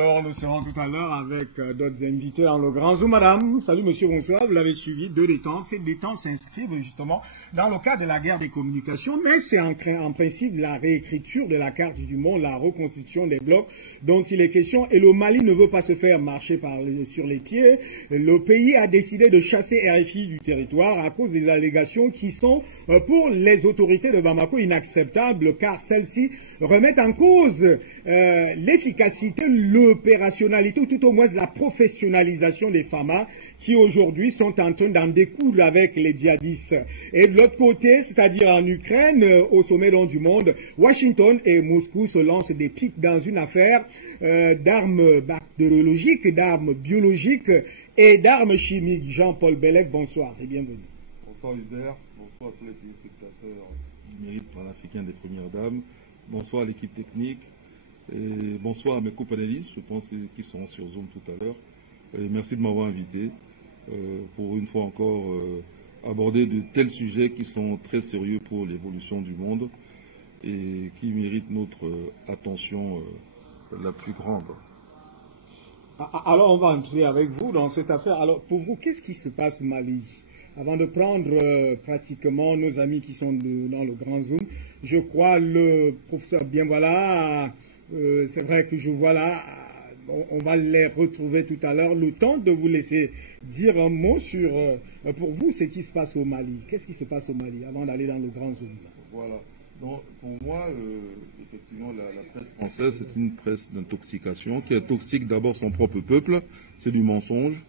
Alors, nous serons tout à l'heure avec d'autres invités dans le Grand Zoom. Madame, salut monsieur, bonsoir. Vous l'avez suivi, deux détentes. Ces détentes s'inscrivent justement dans le cadre de la guerre des communications, mais c'est en principe la réécriture de la carte du monde, la reconstitution des blocs dont il est question. Et le Mali ne veut pas se faire marcher sur les pieds. Le pays a décidé de chasser RFI du territoire à cause des allégations qui sont, pour les autorités de Bamako, inacceptables, car celles-ci remettent en cause l'efficacité, l'opérationnalité, ou tout au moins la professionnalisation des FAMA qui aujourd'hui sont en train d'en découdre avec les djihadistes. Et de l'autre côté, c'est-à-dire en Ukraine, au sommet du monde, Washington et Moscou se lancent des pics dans une affaire d'armes bactériologiques, d'armes biologiques et d'armes chimiques. Jean-Paul Bellec, bonsoir et bienvenue. Bonsoir Hubert, bonsoir à tous les téléspectateurs du Mérite panafricain des Premières Dames, bonsoir à l'équipe technique. Et bonsoir à mes co-panélistes, je pense qu'ils seront sur Zoom tout à l'heure. Et merci de m'avoir invité pour une fois encore aborder de tels sujets qui sont très sérieux pour l'évolution du monde et qui méritent notre attention la plus grande. Alors on va entrer avec vous dans cette affaire. Alors pour vous, qu'est-ce qui se passe au Mali? Avant de prendre pratiquement nos amis qui sont dans le Grand Zoom, je crois le professeur Bienvoila, c'est vrai que je vois là, on va les retrouver tout à l'heure. Le temps de vous laisser dire un mot sur, pour vous, ce qui se passe au Mali. Qu'est-ce qui se passe au Mali avant d'aller dans le Grand Zoom? Voilà. Donc, pour moi, effectivement, la presse française, c'est une presse d'intoxication qui intoxique d'abord son propre peuple. C'est du mensonge.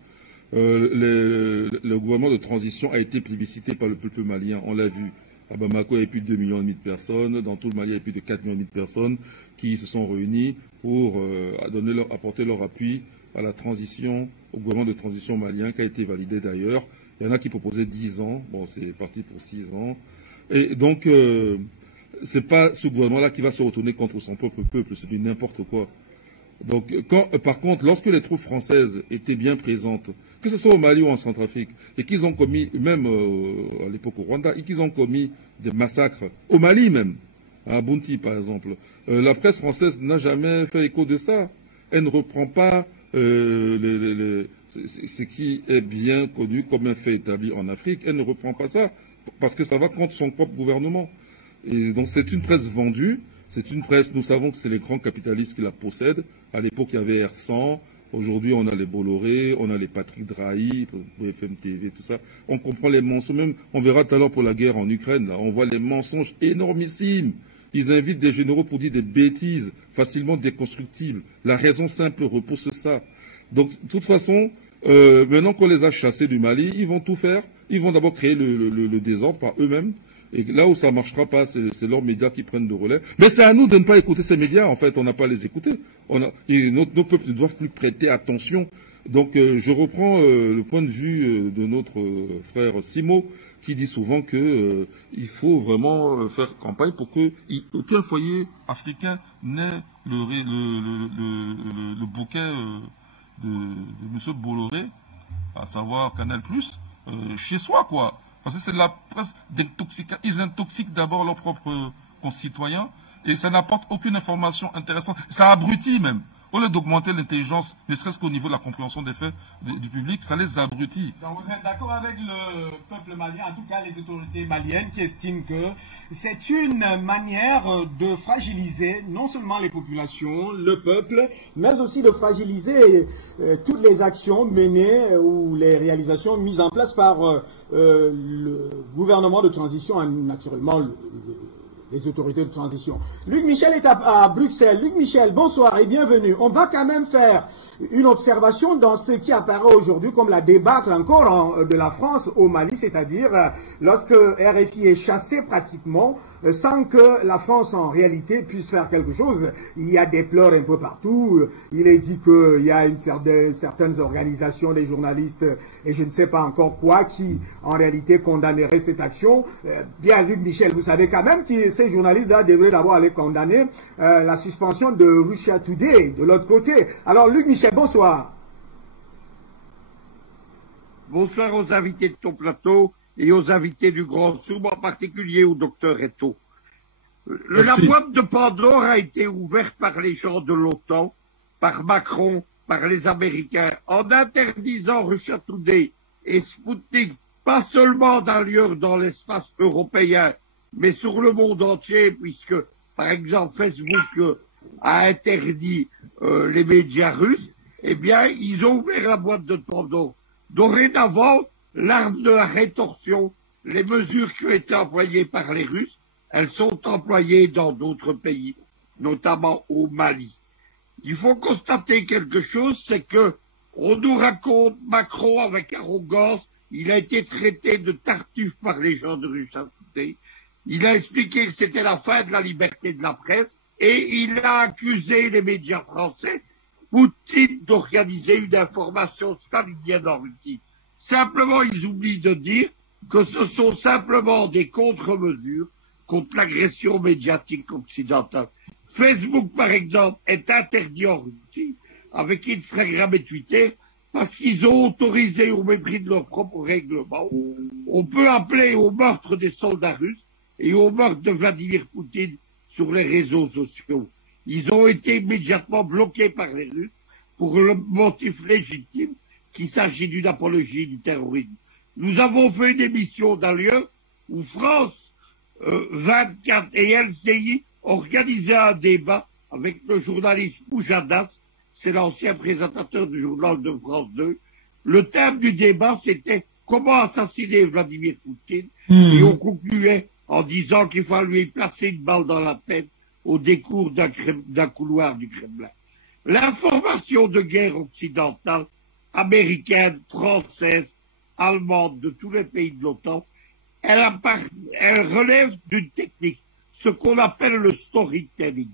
Le gouvernement de transition a été plébiscité par le peuple malien, on l'a vu. À Bamako, il y a plus de 2,5 millions de personnes. Dans tout le Mali, il y a plus de 4,5 millions de personnes qui se sont réunies pour apporter leur appui à la transition, au gouvernement de transition malien qui a été validé d'ailleurs. Il y en a qui proposaient 10 ans. Bon, c'est parti pour 6 ans. Et donc, c'est pas ce gouvernement-là qui va se retourner contre son propre peuple. C'est du n'importe quoi. Donc, par contre, lorsque les troupes françaises étaient bien présentes, que ce soit au Mali ou en Centrafrique, et qu'ils ont commis, même à l'époque au Rwanda, et qu'ils ont commis des massacres, au Mali même, à Bounti par exemple, la presse française n'a jamais fait écho de ça. Elle ne reprend pas ce qui est bien connu comme un fait établi en Afrique. Elle ne reprend pas ça, parce que ça va contre son propre gouvernement. Et donc c'est une presse vendue. C'est une presse, nous savons que c'est les grands capitalistes qui la possèdent. À l'époque, il y avait Air 100. Aujourd'hui, on a les Bolloré, on a les Patrick Drahi, BFM TV, tout ça. On comprend les mensonges. Même, on verra tout à l'heure pour la guerre en Ukraine, là, on voit les mensonges énormissimes. Ils invitent des généraux pour dire des bêtises facilement déconstructibles. La raison simple repousse ça. Donc, de toute façon, maintenant qu'on les a chassés du Mali, ils vont tout faire. Ils vont d'abord créer le désordre par eux-mêmes. Et là où ça ne marchera pas, c'est leurs médias qui prennent le relais. Mais c'est à nous de ne pas écouter ces médias. En fait, on n'a pas à les écouter. Nos peuples ne doivent plus prêter attention. Donc, je reprends le point de vue de notre frère Simo, qui dit souvent que il faut vraiment faire campagne pour que aucun foyer africain n'ait le bouquet de M. Bolloré, à savoir Canal+, chez soi, quoi. Parce que c'est de la presse d'intoxication. Ils intoxiquent d'abord leurs propres concitoyens et ça n'apporte aucune information intéressante. Ça abrutit même. Au lieu d'augmenter l'intelligence, ne serait-ce qu'au niveau de la compréhension des faits du public, ça les abrutit. Donc vous êtes d'accord avec le peuple malien, en tout cas les autorités maliennes, qui estiment que c'est une manière de fragiliser non seulement les populations, le peuple, mais aussi de fragiliser toutes les actions menées ou les réalisations mises en place par le gouvernement de transition, naturellement les autorités de transition. Luc Michel est à Bruxelles. Luc Michel, bonsoir et bienvenue. On va quand même faire une observation dans ce qui apparaît aujourd'hui comme la débâcle encore de la France au Mali, c'est-à-dire lorsque RFI est chassé pratiquement sans que la France en réalité puisse faire quelque chose. Il y a des pleurs un peu partout. Il est dit qu'il y a certaines organisations, des journalistes et je ne sais pas encore quoi qui en réalité condamneraient cette action. Bien Luc Michel, vous savez quand même que ces journalistes-là devraient d'abord aller condamner la suspension de Russia Today de l'autre côté. Alors Luc Michel, bonsoir. Bonsoir aux invités de ton plateau et aux invités du Grand Zoom, en particulier au docteur Eto. La boîte de Pandore a été ouverte par les gens de l'OTAN par Macron, par les Américains, en interdisant Russia Today et Sputnik, pas seulement d'ailleurs dans l'espace européen, mais sur le monde entier, puisque, par exemple, Facebook a interdit les médias russes, eh bien, ils ont ouvert la boîte de Pandore. Dorénavant, l'arme de la rétorsion, les mesures qui ont été employées par les Russes, elles sont employées dans d'autres pays, notamment au Mali. Il faut constater quelque chose, c'est que on nous raconte Macron avec arrogance, il a été traité de tartuffe par les gens de Russia Today. Il a expliqué que c'était la fin de la liberté de la presse et il a accusé les médias français, Poutine, d'organiser une information stalinienne en Russie. Simplement, ils oublient de dire que ce sont simplement des contre-mesures contre l'agression médiatique occidentale. Facebook, par exemple, est interdit en Russie avec Instagram et Twitter parce qu'ils ont autorisé au mépris de leurs propres règlements. On peut appeler au meurtre des soldats russes et au meurtre de Vladimir Poutine sur les réseaux sociaux. Ils ont été immédiatement bloqués par les Russes pour le motif légitime qu'il s'agit d'une apologie du terrorisme. Nous avons fait une émission d'ailleurs où France 24 et LCI organisaient un débat avec le journaliste Oujadas, c'est l'ancien présentateur du journal de France 2. Le thème du débat, c'était comment assassiner Vladimir Poutine. Et on concluait en disant qu'il fallait lui placer une balle dans la tête au décours d'un couloir du Kremlin. L'information de guerre occidentale, américaine, française, allemande, de tous les pays de l'OTAN, elle relève d'une technique, ce qu'on appelle le storytelling.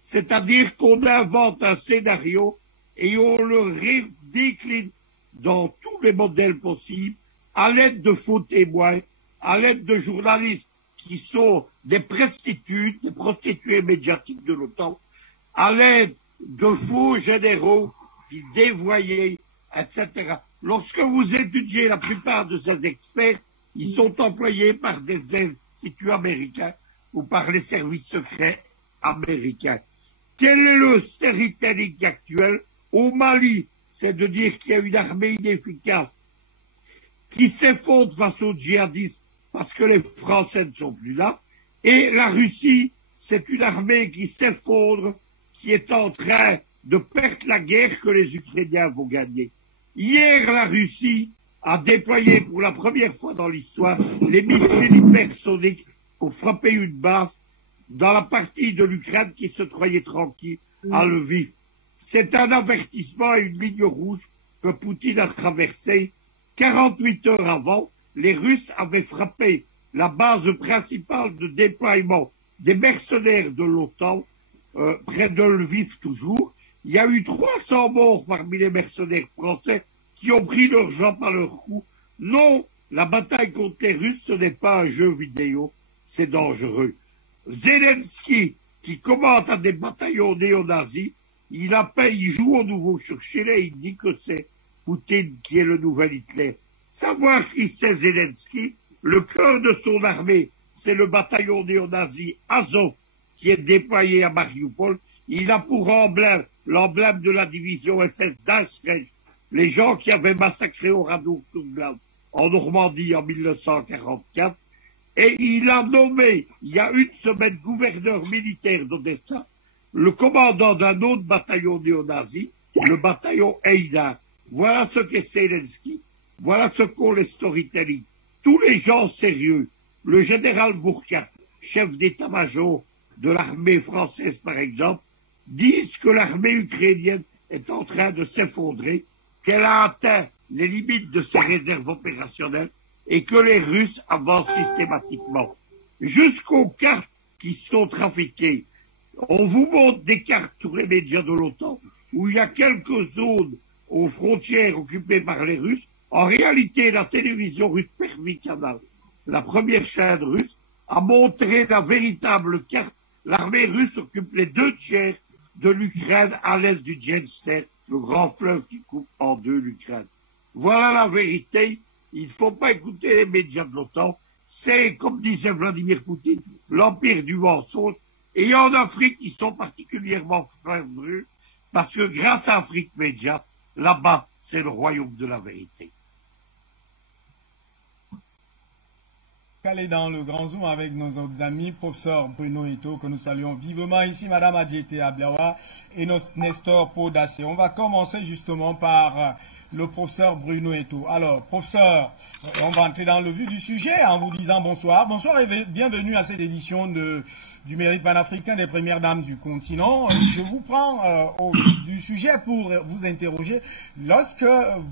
C'est-à-dire qu'on invente un scénario et on le décline dans tous les modèles possibles, à l'aide de faux témoins, à l'aide de journalistes qui sont des prostituées médiatiques de l'OTAN, à l'aide de faux généraux qui dévoyaient, etc. Lorsque vous étudiez la plupart de ces experts, ils sont employés par des instituts américains ou par les services secrets américains. Quel est le storytelling actuel au Mali? C'est de dire qu'il y a une armée inefficace qui s'effondre face aux djihadistes parce que les Français ne sont plus là. Et la Russie, c'est une armée qui s'effondre, qui est en train de perdre la guerre que les Ukrainiens vont gagner. Hier, la Russie a déployé pour la première fois dans l'histoire les missiles hypersoniques pour frapper une base dans la partie de l'Ukraine qui se croyait tranquille à Lviv. C'est un avertissement et une ligne rouge que Poutine a traversée. 48 heures avant, les Russes avaient frappé la base principale de déploiement des mercenaires de l'OTAN, près de Lviv toujours. Il y a eu 300 morts parmi les mercenaires français qui ont pris leurs jambes à leur cou. Non, la bataille contre les Russes, ce n'est pas un jeu vidéo, c'est dangereux. Zelensky, qui commente à des bataillons néo-nazis, il joue au nouveau Churchill, il dit que c'est Poutine qui est le nouvel Hitler. Savoir qui c'est Zelensky, le cœur de son armée, c'est le bataillon néo-nazi Azov, qui est déployé à Mariupol. Il a pour emblème l'emblème de la division SS d'Aschreich, les gens qui avaient massacré au Radour-Sundland en Normandie en 1944. Et il a nommé, il y a une semaine, gouverneur militaire d'Odessa, le commandant d'un autre bataillon néo-nazi, le bataillon Eida. Voilà ce qu'est Zelensky. Voilà ce qu'ont les storytelling. Tous les gens sérieux, le général Bourka, chef d'état-major de l'armée française par exemple, disent que l'armée ukrainienne est en train de s'effondrer, qu'elle a atteint les limites de ses réserves opérationnelles et que les Russes avancent systématiquement. Jusqu'aux cartes qui sont trafiquées. On vous montre des cartes sur les médias de l'OTAN où il y a quelques zones aux frontières occupées par les Russes. En réalité, la télévision russe Pervy Canal, la première chaîne russe, a montré la véritable carte. L'armée russe occupe les 2/3 de l'Ukraine à l'est du Dniester, le grand fleuve qui coupe en deux l'Ukraine. Voilà la vérité. Il ne faut pas écouter les médias de l'OTAN. C'est, comme disait Vladimir Poutine, l'empire du mensonge. Et en Afrique, ils sont particulièrement favoris Parce que grâce à Afrique Média, là-bas, c'est le royaume de la vérité. Aller dans le grand zoom avec nos autres amis, professeur Bruno Eto, que nous saluons vivement ici, Madame Adjete Ablawa et notre Nestor Podacé. On va commencer justement par le professeur Bruno Eto. Alors, professeur, on va entrer dans le vif du sujet en vous disant bonsoir. Bonsoir et bienvenue à cette édition du Mérite panafricain des premières dames du continent. Je vous prends au vif du sujet pour vous interroger. Lorsque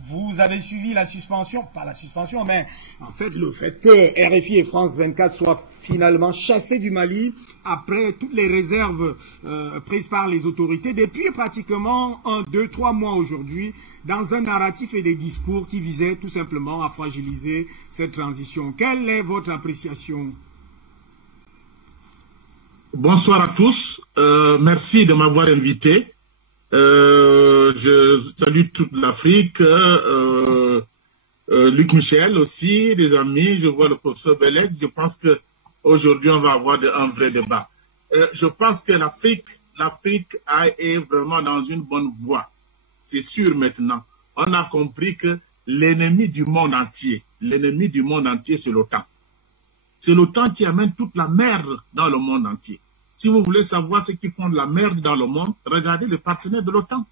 vous avez suivi la suspension, pas la suspension, mais en fait le fait que RFI et France 24 soient finalement chassés du Mali après toutes les réserves prises par les autorités depuis pratiquement 1, 2, 3 mois aujourd'hui, dans un narratif et des discours qui visaient tout simplement à fragiliser cette transition. Quelle est votre appréciation? Bonsoir à tous. Merci de m'avoir invité. Je salue toute l'Afrique. Luc Michel aussi, les amis. Je vois le professeur Belek. Je pense que aujourd'hui on va avoir un vrai débat. Je pense que l'Afrique est vraiment dans une bonne voie. C'est sûr maintenant. On a compris que l'ennemi du monde entier, c'est l'OTAN. C'est l'OTAN qui amène toute la merde dans le monde entier. Si vous voulez savoir ce qui font de la merde dans le monde, regardez les partenaires de l'OTAN.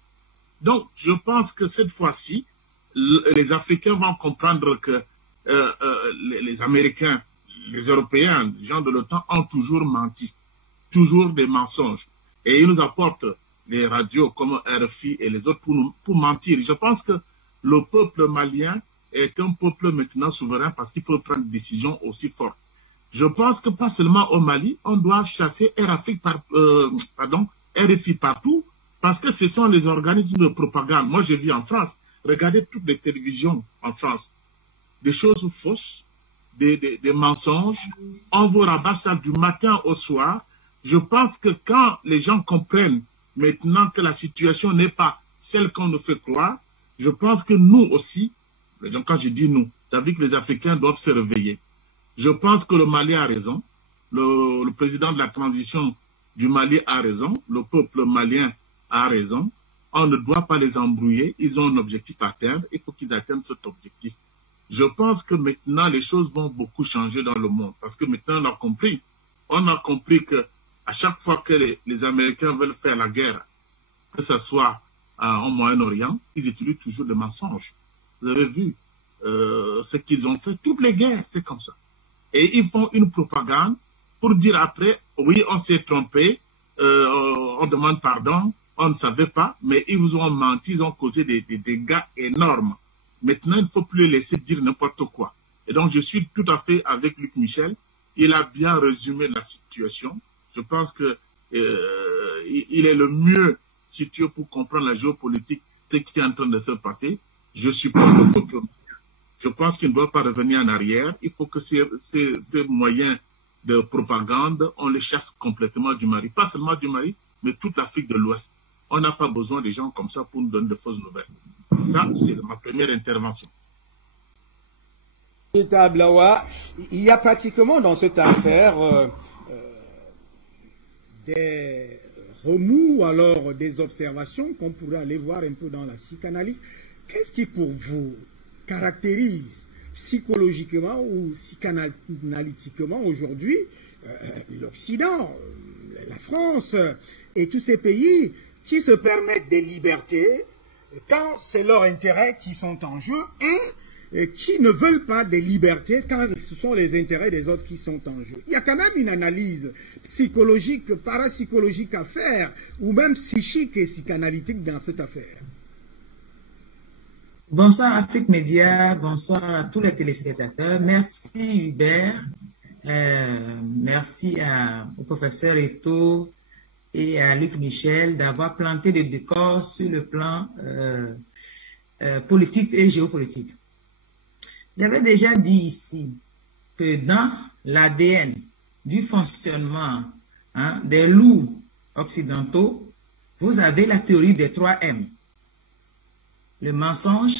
Donc, je pense que cette fois-ci, les Africains vont comprendre que les Américains, les Européens, les gens de l'OTAN ont toujours menti. Toujours des mensonges. Et ils nous apportent les radios comme RFI et les autres pour mentir. Je pense que le peuple malien est un peuple maintenant souverain parce qu'il peut prendre des décisions aussi fortes. Je pense que pas seulement au Mali, on doit chasser RFI partout, parce que ce sont les organismes de propagande. Moi, je vis en France. Regardez toutes les télévisions en France. Des choses fausses, des mensonges. On vous rabat ça du matin au soir. Je pense que quand les gens comprennent maintenant que la situation n'est pas celle qu'on nous fait croire, je pense que nous aussi, quand je dis nous, ça veut dire que les Africains doivent se réveiller. Je pense que le Mali a raison, le président de la transition du Mali a raison, le peuple malien a raison. On ne doit pas les embrouiller, ils ont un objectif à atteindre, il faut qu'ils atteignent cet objectif. Je pense que maintenant les choses vont beaucoup changer dans le monde, parce que maintenant on a compris que à chaque fois que les Américains veulent faire la guerre, que ce soit au Moyen-Orient, ils utilisent toujours des mensonges. Vous avez vu ce qu'ils ont fait, toutes les guerres, c'est comme ça. Et ils font une propagande pour dire après, oui, on s'est trompé, on demande pardon, on ne savait pas, mais ils vous ont menti, ils ont causé des dégâts énormes. Maintenant, il ne faut plus les laisser dire n'importe quoi. Et donc, je suis tout à fait avec Luc Michel. Il a bien résumé la situation. Je pense que il est le mieux situé pour comprendre la géopolitique, ce qui est en train de se passer. Je suis pas le peuple. Je pense qu'il ne doit pas revenir en arrière. Il faut que ces moyens de propagande, on les chasse complètement du Mali. Pas seulement du Mali, mais toute l'Afrique de l'Ouest. On n'a pas besoin des gens comme ça pour nous donner de fausses nouvelles. Ça, c'est ma première intervention. Il y a pratiquement dans cette affaire des remous, alors des observations qu'on pourrait aller voir un peu dans la psychanalyse. Qu'est-ce qui pour vous caractérise psychologiquement ou psychanalytiquement aujourd'hui l'Occident, la France et tous ces pays qui se permettent des libertés quand c'est leurs intérêts qui sont en jeu et qui ne veulent pas des libertés quand ce sont les intérêts des autres qui sont en jeu. Il y a quand même une analyse psychologique, parapsychologique à faire, ou même psychique et psychanalytique dans cette affaire. Bonsoir Afrique Média, bonsoir à tous les téléspectateurs. Merci Hubert, merci au professeur Eto et à Luc Michel d'avoir planté des décors sur le plan politique et géopolitique. J'avais déjà dit ici que dans l'ADN du fonctionnement des loups occidentaux, vous avez la théorie des 3 M. Le mensonge,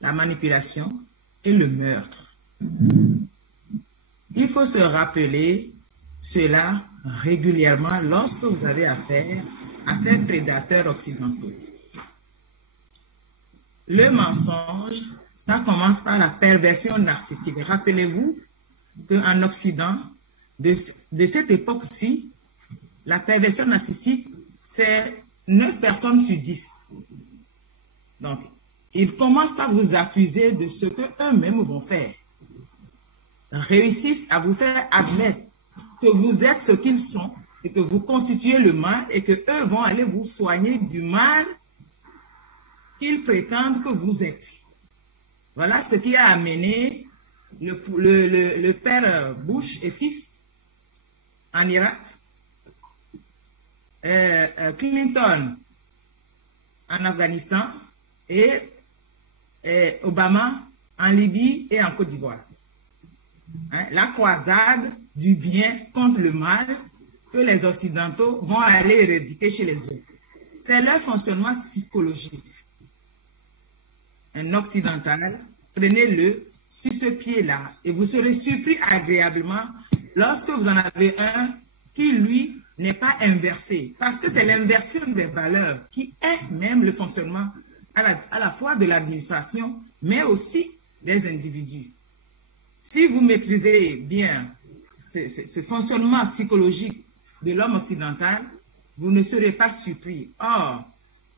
la manipulation et le meurtre. Il faut se rappeler cela régulièrement lorsque vous avez affaire à ces prédateurs occidentaux. Le mensonge, ça commence par la perversion narcissique. Rappelez-vous qu'en Occident, de cette époque-ci, la perversion narcissique, c'est 9 personnes sur 10. Donc, ils commencent par vous accuser de ce qu'eux-mêmes vont faire. Réussissent à vous faire admettre que vous êtes ce qu'ils sont et que vous constituez le mal et que eux vont aller vous soigner du mal qu'ils prétendent que vous êtes. Voilà ce qui a amené le père Bush et fils en Irak, Clinton en Afghanistan et Obama en Libye et en Côte d'Ivoire. Hein, la croisade du bien contre le mal que les Occidentaux vont aller éradiquer chez les autres. C'est leur fonctionnement psychologique. Un occidental, prenez-le sur ce pied-là et vous serez surpris agréablement lorsque vous en avez un qui, lui, n'est pas inversé. Parce que c'est l'inversion des valeurs qui est même le fonctionnement à la fois de l'administration, mais aussi des individus. Si vous maîtrisez bien ce fonctionnement psychologique de l'homme occidental, vous ne serez pas surpris. Or,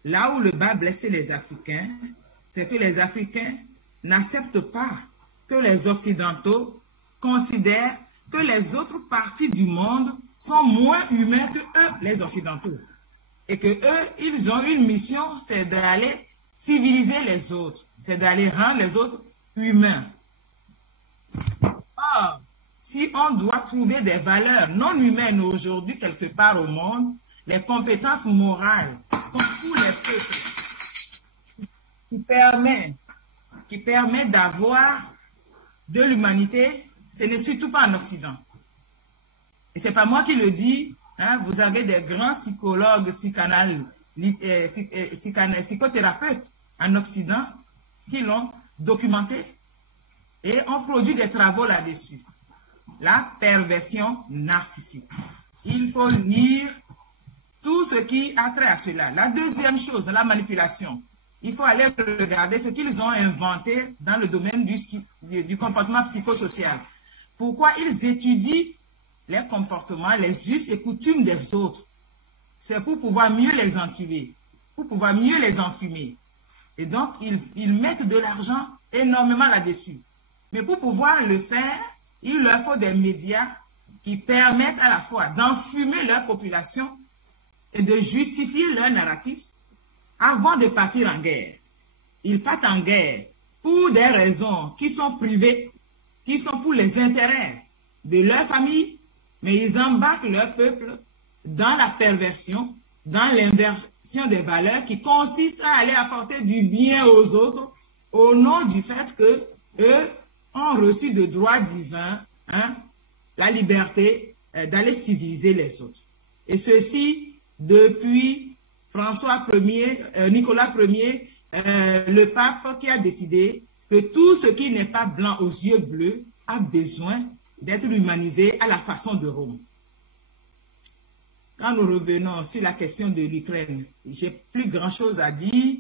là où le bas blesse les Africains, c'est que les Africains n'acceptent pas que les Occidentaux considèrent que les autres parties du monde sont moins humains que eux, les Occidentaux. Et que eux, ils ont une mission, c'est d'aller civiliser les autres, c'est d'aller rendre les autres humains. Or, si on doit trouver des valeurs non humaines aujourd'hui quelque part au monde, les compétences morales comme tous les peuples qui permet d'avoir de l'humanité, ce n'est surtout pas en Occident. Et c'est pas moi qui le dis, hein, vous avez des grands psychologues, psychothérapeutes en Occident qui l'ont documenté et ont produit des travaux là-dessus. La perversion narcissique. Il faut lire tout ce qui a trait à cela. La deuxième chose, la manipulation. Il faut aller regarder ce qu'ils ont inventé dans le domaine du comportement psychosocial. Pourquoi ils étudient les comportements, les us et coutumes des autres. C'est pour pouvoir mieux les entuber, pour pouvoir mieux les enfumer. Et donc, ils mettent de l'argent énormément là-dessus. Mais pour pouvoir le faire, il leur faut des médias qui permettent à la fois d'enfumer leur population et de justifier leur narratif avant de partir en guerre. Ils partent en guerre pour des raisons qui sont privées, qui sont pour les intérêts de leur famille, mais ils embarquent leur peuple dans la perversion, dans l'inversion des valeurs qui consiste à aller apporter du bien aux autres au nom du fait que eux ont reçu de droit divin, hein, la liberté d'aller civiliser les autres. Et ceci depuis Nicolas Ier, le pape qui a décidé que tout ce qui n'est pas blanc aux yeux bleus a besoin d'être humanisé à la façon de Rome. Quand nous revenons sur la question de l'Ukraine, j'ai plus grand chose à dire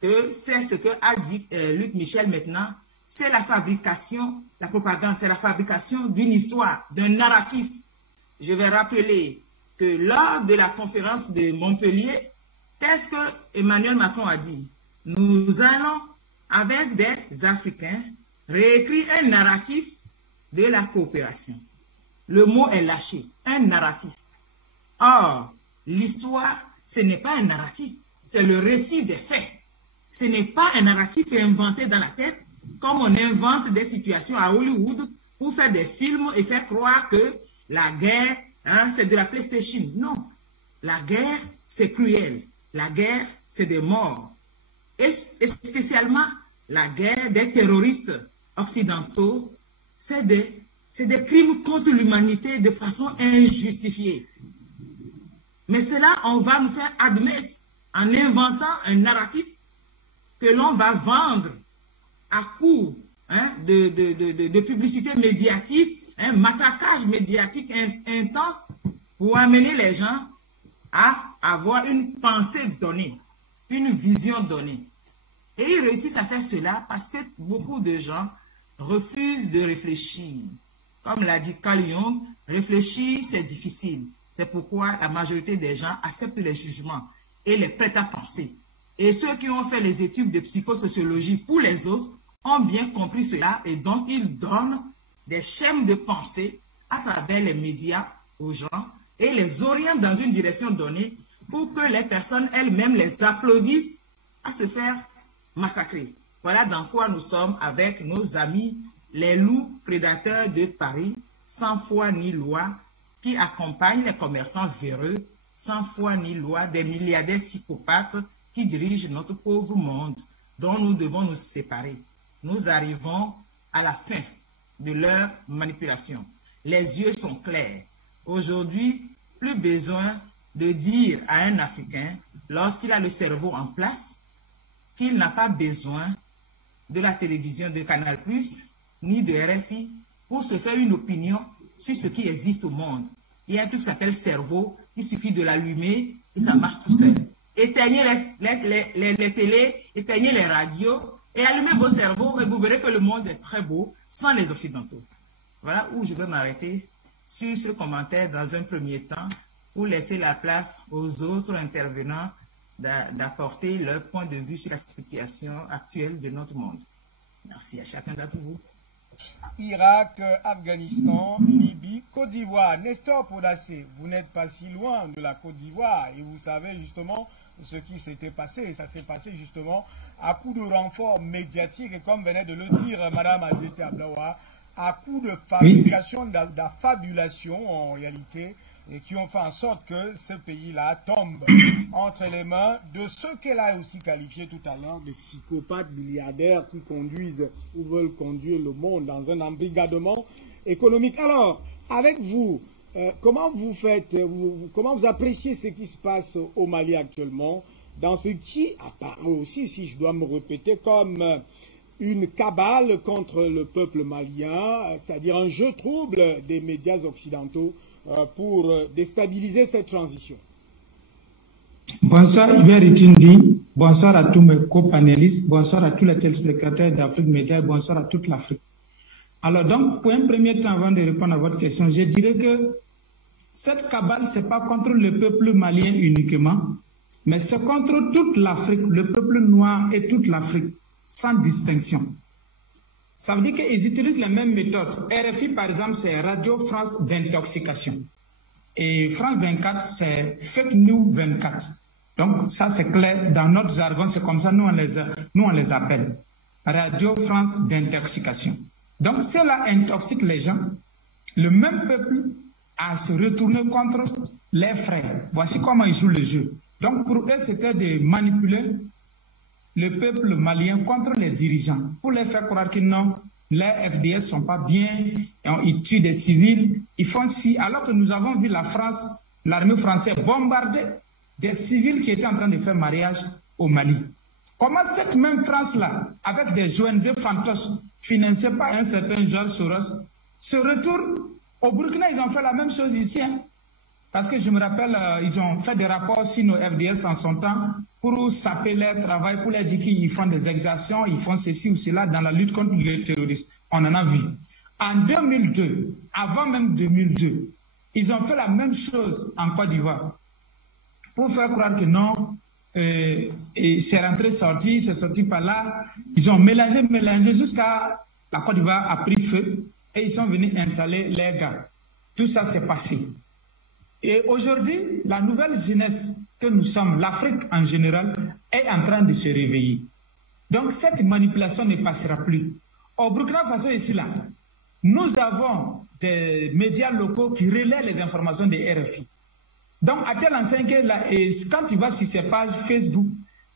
que c'est ce que a dit Luc Michel maintenant, c'est la fabrication, la propagande, c'est la fabrication d'une histoire, d'un narratif. Je vais rappeler que lors de la conférence de Montpellier, qu'est-ce que Emmanuel Macron a dit? Nous allons, avec des Africains, réécrire un narratif de la coopération. Le mot est lâché, un narratif. Or, l'histoire, ce n'est pas un narratif, c'est le récit des faits. Ce n'est pas un narratif inventé dans la tête, comme on invente des situations à Hollywood pour faire des films et faire croire que la guerre, hein, c'est de la PlayStation. Non, la guerre, c'est cruel. La guerre, c'est des morts. Et spécialement, la guerre des terroristes occidentaux, c'est des crimes contre l'humanité de façon injustifiée. Mais cela, on va nous faire admettre en inventant un narratif que l'on va vendre à coup, hein, de publicité médiatique, un matraquage médiatique intense pour amener les gens à avoir une pensée donnée, une vision donnée. Et ils réussissent à faire cela parce que beaucoup de gens refusent de réfléchir. Comme l'a dit Carl Jung, réfléchir, c'est difficile. C'est pourquoi la majorité des gens acceptent les jugements et les prêtent à penser. Et ceux qui ont fait les études de psychosociologie pour les autres ont bien compris cela et donc ils donnent des schèmes de pensée à travers les médias aux gens et les orientent dans une direction donnée pour que les personnes elles-mêmes les applaudissent à se faire massacrer. Voilà dans quoi nous sommes avec nos amis les loups prédateurs de Paris, sans foi ni loi, qui accompagnent les commerçants véreux, sans foi ni loi, des milliardaires psychopathes qui dirigent notre pauvre monde, dont nous devons nous séparer. Nous arrivons à la fin de leur manipulation. Les yeux sont clairs. Aujourd'hui, plus besoin de dire à un Africain, lorsqu'il a le cerveau en place, qu'il n'a pas besoin de la télévision de Canal+, ni de RFI, pour se faire une opinion sur ce qui existe au monde. Il y a un truc qui s'appelle cerveau, il suffit de l'allumer et ça marche tout seul. Éteignez les télés, éteignez les radios et allumez vos cerveaux et vous verrez que le monde est très beau sans les Occidentaux. Voilà où je vais m'arrêter sur ce commentaire dans un premier temps pour laisser la place aux autres intervenants d'apporter leur point de vue sur la situation actuelle de notre monde. Merci à chacun d'entre vous. Irak, Afghanistan, Libye, Côte d'Ivoire. Nestor Podacé, vous n'êtes pas si loin de la Côte d'Ivoire et vous savez justement ce qui s'était passé. Ça s'est passé justement à coup de renfort médiatique et comme venait de le dire Madame Adjete Ablaoua, à coup de fabrication, d'affabulation en réalité, et qui ont fait en sorte que ce pays-là tombe entre les mains de ceux qu'elle a aussi qualifiés tout à l'heure de psychopathes milliardaires qui conduisent ou veulent conduire le monde dans un embrigadement économique. Alors, avec vous, comment vous faites, comment vous appréciez ce qui se passe au Mali actuellement, dans ce qui apparaît aussi, si je dois me répéter, comme une cabale contre le peuple malien, c'est-à-dire un jeu trouble des médias occidentaux pour déstabiliser cette transition. Bonsoir Hubert Itindi, bonsoir à tous mes co-panélistes, bonsoir à tous les téléspectateurs d'Afrique Média et bonsoir à toute l'Afrique. Alors donc, pour un premier temps, avant de répondre à votre question, je dirais que cette cabale, ce n'est pas contre le peuple malien uniquement, mais c'est contre toute l'Afrique, le peuple noir et toute l'Afrique, sans distinction. Ça veut dire qu'ils utilisent les mêmes méthodes. RFI, par exemple, c'est Radio France d'intoxication. Et France 24, c'est Fake News 24. Donc, ça, c'est clair. Dans notre jargon, c'est comme ça, nous, on les appelle. Radio France d'intoxication. Donc, cela intoxique les gens. Le même peuple a se retourné contre les frères. Voici comment ils jouent le jeu. Donc, pour eux, c'était de manipuler le peuple malien contre les dirigeants, pour les faire croire que non, les FDS ne sont pas bien, ils tuent des civils, ils font ci, alors que nous avons vu la France, l'armée française bombarder des civils qui étaient en train de faire mariage au Mali. Comment cette même France-là, avec des ONG fantoches financées par un certain Georges Soros, se retourne au Burkina? Ils ont fait la même chose ici, hein. Parce que je me rappelle, ils ont fait des rapports sur nos FDS en son temps pour saper leur travail, pour leur dire qu'ils font des exactions, ils font ceci ou cela dans la lutte contre les terroristes. On en a vu. En 2002, avant même 2002, ils ont fait la même chose en Côte d'Ivoire pour faire croire que non, c'est rentré, sorti, c'est sorti par là. Ils ont mélangé jusqu'à la Côte d'Ivoire a pris feu et ils sont venus installer les gars. Tout ça s'est passé. Et aujourd'hui, la nouvelle jeunesse que nous sommes, l'Afrique en général, est en train de se réveiller. Donc cette manipulation ne passera plus. Au Burkina Faso ici là, nous avons des médias locaux qui relaient les informations des RFI. Donc à tel enseigne que là, quand tu vas sur ces pages Facebook,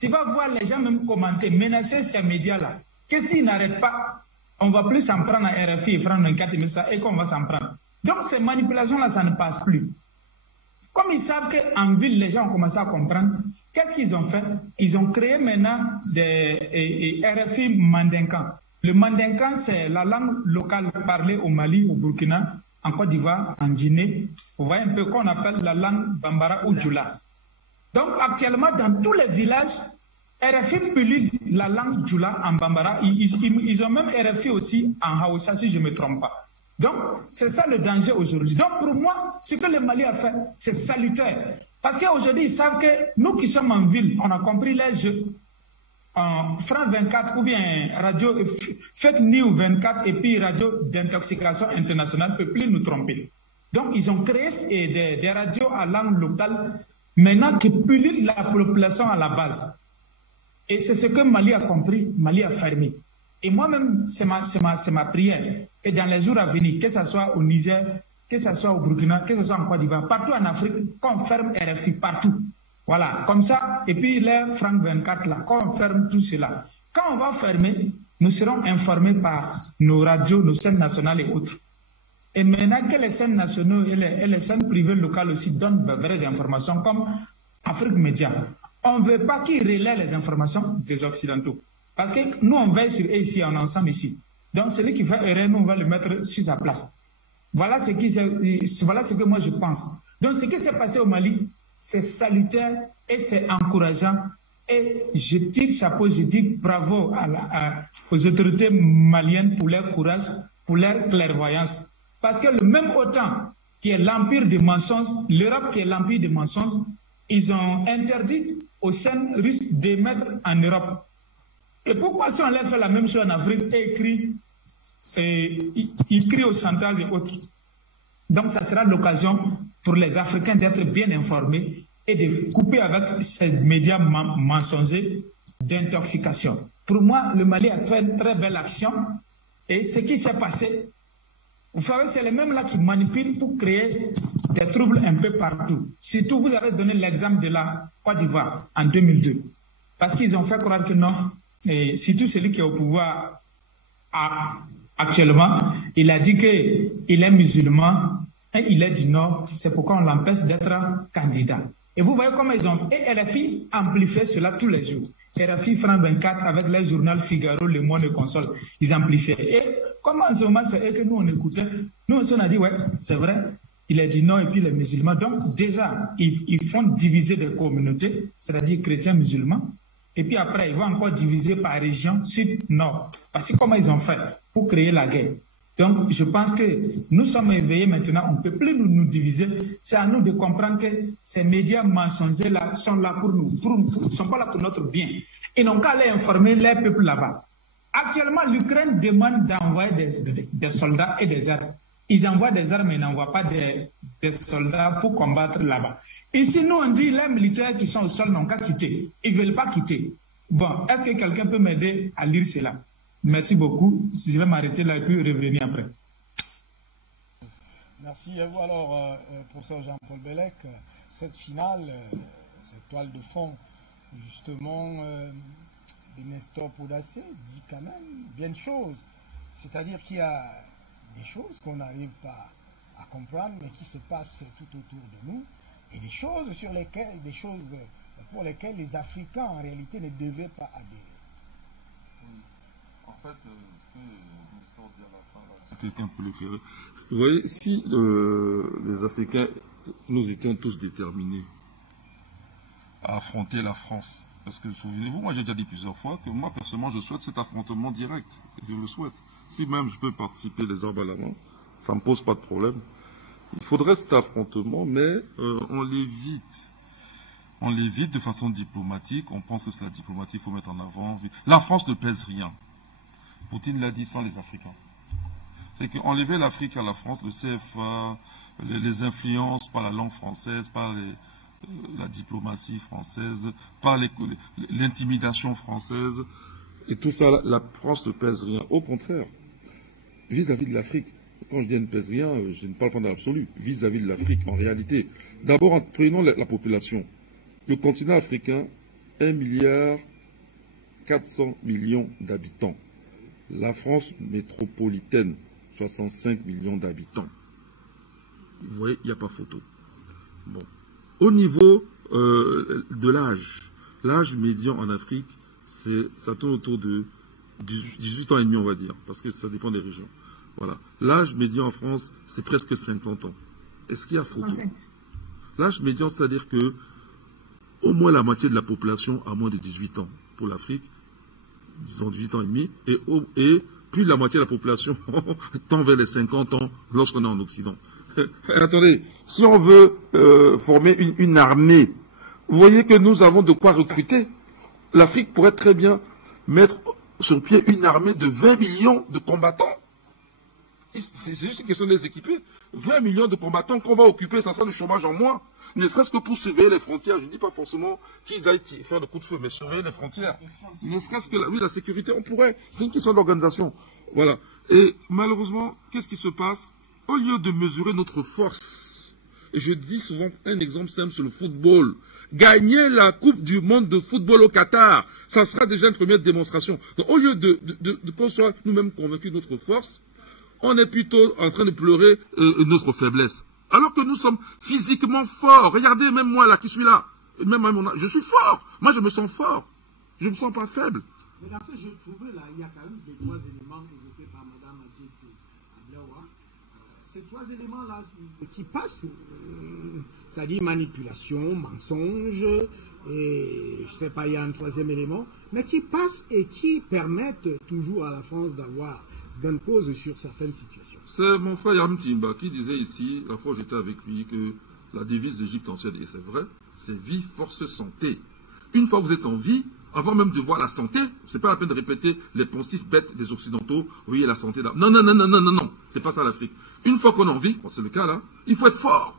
tu vas voir les gens même commenter, menacer ces médias-là. Que s'ils n'arrêtent pas, on va plus s'en prendre à RFI et prendre un 4 et qu'on va s'en prendre. Donc ces manipulations-là, ça ne passe plus. Comme ils savent qu'en ville, les gens ont commencé à comprendre, qu'est-ce qu'ils ont fait? Ils ont créé maintenant des RFI mandinkan. Le mandinkan, c'est la langue locale parlée au Mali, au Burkina, en Côte d'Ivoire, en Guinée. Vous voyez un peu qu'on appelle la langue Bambara ou Djoula. Donc actuellement, dans tous les villages, RFI publie la langue Djoula en Bambara. Ils ont même RFI aussi en Haoussa, si je ne me trompe pas. Donc, c'est ça le danger aujourd'hui. Donc, pour moi, ce que le Mali a fait, c'est salutaire. Parce qu'aujourd'hui, ils savent que nous qui sommes en ville, on a compris les jeux. France 24 ou bien radio Fake News 24 et puis radio d'intoxication internationale ne peut plus nous tromper. Donc, ils ont créé des radios à langue locale maintenant qui publient la population à la base. Et c'est ce que Mali a compris, Mali a fermé. Et moi-même, c'est ma prière. Et dans les jours à venir, que ce soit au Niger, que ce soit au Burkina, que ce soit en Côte d'Ivoire, partout en Afrique, qu'on ferme RFI partout. Voilà, comme ça. Et puis les France 24, là, qu'on ferme tout cela. Quand on va fermer, nous serons informés par nos radios, nos chaînes nationales et autres. Et maintenant que les chaînes nationales et les chaînes privées locales aussi donnent de vraies informations, comme Afrique Média, on ne veut pas qu'ils relaient les informations des Occidentaux. Parce que nous, on veille sur eux ici, en ensemble ici. Donc, celui qui fait erreur, nous, on va le mettre sur sa place. Voilà ce que moi, je pense. Donc, ce qui s'est passé au Mali, c'est salutaire et c'est encourageant. Et je tire chapeau, je dis bravo aux autorités maliennes pour leur courage, pour leur clairvoyance. Parce que le même OTAN, qui est l'empire des mensonges, l'Europe qui est l'empire des mensonges, ils ont interdit aux chaînes russes d'émettre en Europe. Et pourquoi si on leur fait la même chose en Afrique et ils crient au chantage et autres? Donc ça sera l'occasion pour les Africains d'être bien informés et de couper avec ces médias mensongers d'intoxication. Pour moi, le Mali a fait une très belle action et ce qui s'est passé, vous savez, c'est les mêmes là qui manipulent pour créer des troubles un peu partout. Surtout, vous avez donné l'exemple de la Côte d'Ivoire en 2002. Parce qu'ils ont fait croire que non, et surtout celui qui est au pouvoir actuellement, il a dit qu'il est musulman et il est du Nord. C'est pourquoi on l'empêche d'être candidat. Et vous voyez comment ils ont... Et RFI amplifie cela tous les jours. RFI France 24 avec les journaux Figaro, Le Monde et Console, ils amplifient. Et comme en ce moment, c'est eux que nous on écoutait, nous aussi on a dit, ouais, c'est vrai, il est du Nord et puis les musulmans. Donc déjà, ils font diviser des communautés, c'est-à-dire chrétiens, musulmans. Et puis après, ils vont encore diviser par région, sud, nord. Parce que comment ils ont fait pour créer la guerre. Donc, je pense que nous sommes éveillés maintenant, on ne peut plus nous diviser. C'est à nous de comprendre que ces médias mensongers là sont là pour nous, ne sont pas là pour notre bien. Ils n'ont qu'à aller informer les peuples là-bas. Actuellement, l'Ukraine demande d'envoyer des soldats et des armes. Ils envoient des armes mais n'envoient pas des soldats pour combattre là-bas. Ici, nous, on dit les militaires qui sont au sol n'ont qu'à quitter. Ils ne veulent pas quitter. Bon, est-ce que quelqu'un peut m'aider à lire cela? Merci beaucoup. Je vais m'arrêter là et puis revenir après. Merci à vous. Alors, professeur Jean-Paul Bellec, cette finale, cette toile de fond, justement, de Nestor Podacé dit quand même bien de choses. C'est-à-dire qu'il y a des choses qu'on n'arrive pas à comprendre, mais qui se passent tout autour de nous, et des choses pour lesquelles les Africains, en réalité, ne devaient pas adhérer. En fait, quelqu'un peut l'éclairer. Vous voyez, si les Africains, nous étions tous déterminés à affronter la France, parce que souvenez-vous, moi j'ai déjà dit plusieurs fois que moi personnellement je souhaite cet affrontement direct, je le souhaite. Si même je peux participer les armes à la main, ça ne me pose pas de problème. Il faudrait cet affrontement, mais on l'évite. On l'évite de façon diplomatique, on pense que c'est la diplomatie qu'il faut mettre en avant. La France ne pèse rien. Poutine l'a dit sans les Africains. C'est qu'enlever l'Afrique à la France, le CFA, les influences par la langue française, par la diplomatie française, par l'intimidation française, et tout ça, la France ne pèse rien. Au contraire, vis-à-vis de l'Afrique, quand je dis ne pèse rien, je ne parle pas dans l'absolu, vis-à-vis de l'Afrique, en réalité. D'abord, prenons la population. Le continent africain, 1,4 milliard d'habitants. La France métropolitaine, 65 millions d'habitants. Vous voyez, il n'y a pas photo. Bon. Au niveau de l'âge médian en Afrique, ça tourne autour de 18 ans et demi, on va dire, parce que ça dépend des régions. Voilà. L'âge médian en France, c'est presque 50 ans. Est-ce qu'il y a photo? L'âge médian, c'est-à-dire que au moins la moitié de la population a moins de 18 ans. Pour l'Afrique, disons 18 ans et demi, et plus de la moitié de la population tend vers les 50 ans lorsqu'on est en Occident. Attendez, si on veut former une armée, vous voyez que nous avons de quoi recruter. L'Afrique pourrait très bien mettre sur pied une armée de 20 millions de combattants. C'est juste une question de les équiper. 20 millions de combattants qu'on va occuper, ça sera le chômage en moins. Ne serait-ce que pour surveiller les frontières. Je ne dis pas forcément qu'ils aillent faire le coup de feu, mais surveiller les frontières. Ne serait-ce que la sécurité, on pourrait. C'est une question d'organisation. Voilà. Et malheureusement, qu'est-ce qui se passe? Au lieu de mesurer notre force, et je dis souvent un exemple simple sur le football, gagner la Coupe du monde de football au Qatar, ça sera déjà une première démonstration. Donc, au lieu de qu'on soit nous-mêmes convaincus de notre force, on est plutôt en train de pleurer notre faiblesse. Alors que nous sommes physiquement forts. Regardez, même moi là, qui suis là, même à mon âge, je suis fort. Moi, je me sens fort. Je ne me sens pas faible. Mais dans ce jeu trouvé là, il y a quand même trois éléments évoqués par Mme Adjit Ablaoua. Ces trois éléments-là qui passent, c'est-à-dire manipulation, mensonge, et je ne sais pas, il y a un troisième élément, mais qui passent et qui permettent toujours à la France d'avoir gain de cause sur certaines situations. C'est mon frère Yam Timba qui disait ici, la fois j'étais avec lui, que la devise d'Égypte ancienne, et c'est vrai, c'est vie, force, santé. Une fois que vous êtes en vie, avant même de voir la santé, c'est pas la peine de répéter les poncifs bêtes des Occidentaux, oui, la santé là. Non, non, non, non, non, non, non, c'est pas ça l'Afrique. Une fois qu'on est en vie, bon, c'est le cas là, il faut être fort.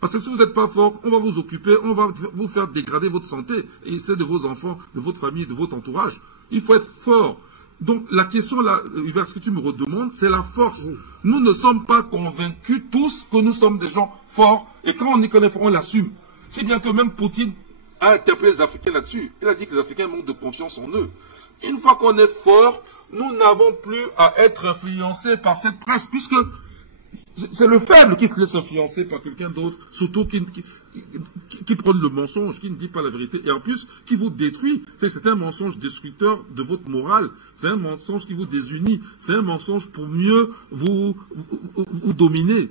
Parce que si vous n'êtes pas fort, on va vous occuper, on va vous faire dégrader votre santé, et c'est de vos enfants, de votre famille, de votre entourage. Il faut être fort. Donc la question là, Hubert, ce que tu me redemandes, c'est la force. Oui. Nous ne sommes pas convaincus tous que nous sommes des gens forts, et quand on y connaît fort, on l'assume. Si bien que même Poutine a interpellé les Africains là-dessus. Il a dit que les Africains manquent de confiance en eux. Une fois qu'on est fort, nous n'avons plus à être influencés par cette presse, puisque c'est le faible qui se laisse influencer par quelqu'un d'autre, surtout qui prône le mensonge, qui ne dit pas la vérité, et en plus, qui vous détruit. C'est un mensonge destructeur de votre morale, c'est un mensonge qui vous désunit, c'est un mensonge pour mieux vous dominer.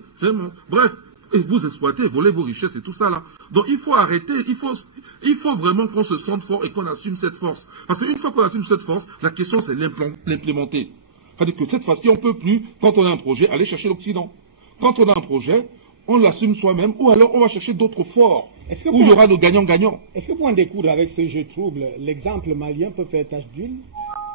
Bref, et vous exploitez, voler vos richesses et tout ça là. Donc il faut arrêter, il faut vraiment qu'on se sente fort et qu'on assume cette force. Parce qu'une fois qu'on assume cette force, la question c'est l'implémenter. C'est-à-dire que cette fois-ci, on ne peut plus, quand on a un projet, aller chercher l'Occident. Quand on a un projet, on l'assume soi-même, ou alors on va chercher d'autres forts, où il y aura nos gagnants-gagnants. Est-ce que pour en découdre avec ce jeu trouble, l'exemple malien peut faire tache d'huile?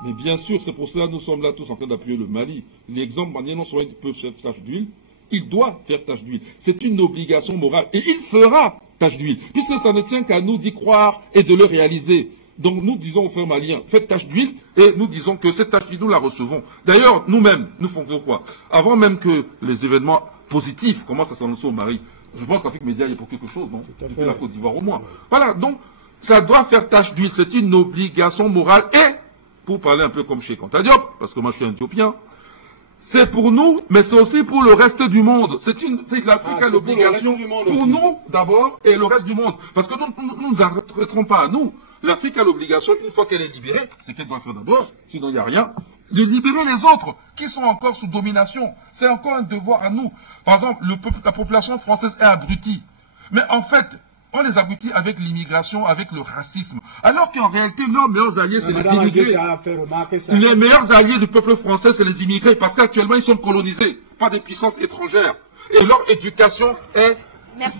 Mais bien sûr, c'est pour cela que nous sommes là tous en train d'appuyer le Mali. L'exemple malien, non seulement peut faire tache d'huile, il doit faire tache d'huile. C'est une obligation morale. Et il fera tache d'huile, puisque ça ne tient qu'à nous d'y croire et de le réaliser. Donc nous disons aux frères maliens, faites tache d'huile, et nous disons que cette tache d'huile, nous la recevons. D'ailleurs, nous-mêmes, nous faisons quoi? Avant même que les événements positifs commencent à s'annoncer au Mali, je pense qu'Afrique Média y est pour quelque chose, non? Depuis la Côte d'Ivoire au moins. Voilà, donc ça doit faire tache d'huile, c'est une obligation morale, et, pour parler un peu comme chez Anta Diop, parce que moi je suis un Éthiopien, c'est pour nous, mais c'est aussi pour le reste du monde. C'est l'Afrique a l'obligation pour nous d'abord et le reste du monde. Parce que nous ne nous arrêterons pas à nous. L'Afrique a l'obligation, une fois qu'elle est libérée, c'est qu'elle doit faire d'abord, sinon il n'y a rien, de libérer les autres qui sont encore sous domination. C'est encore un devoir à nous. Par exemple, la population française est abrutie. Mais en fait, on les abrutit avec l'immigration, avec le racisme. Alors qu'en réalité, leurs meilleurs alliés, c'est les immigrés. Les meilleurs alliés du peuple français, c'est les immigrés, parce qu'actuellement, ils sont colonisés par des puissances étrangères. Et leur éducation est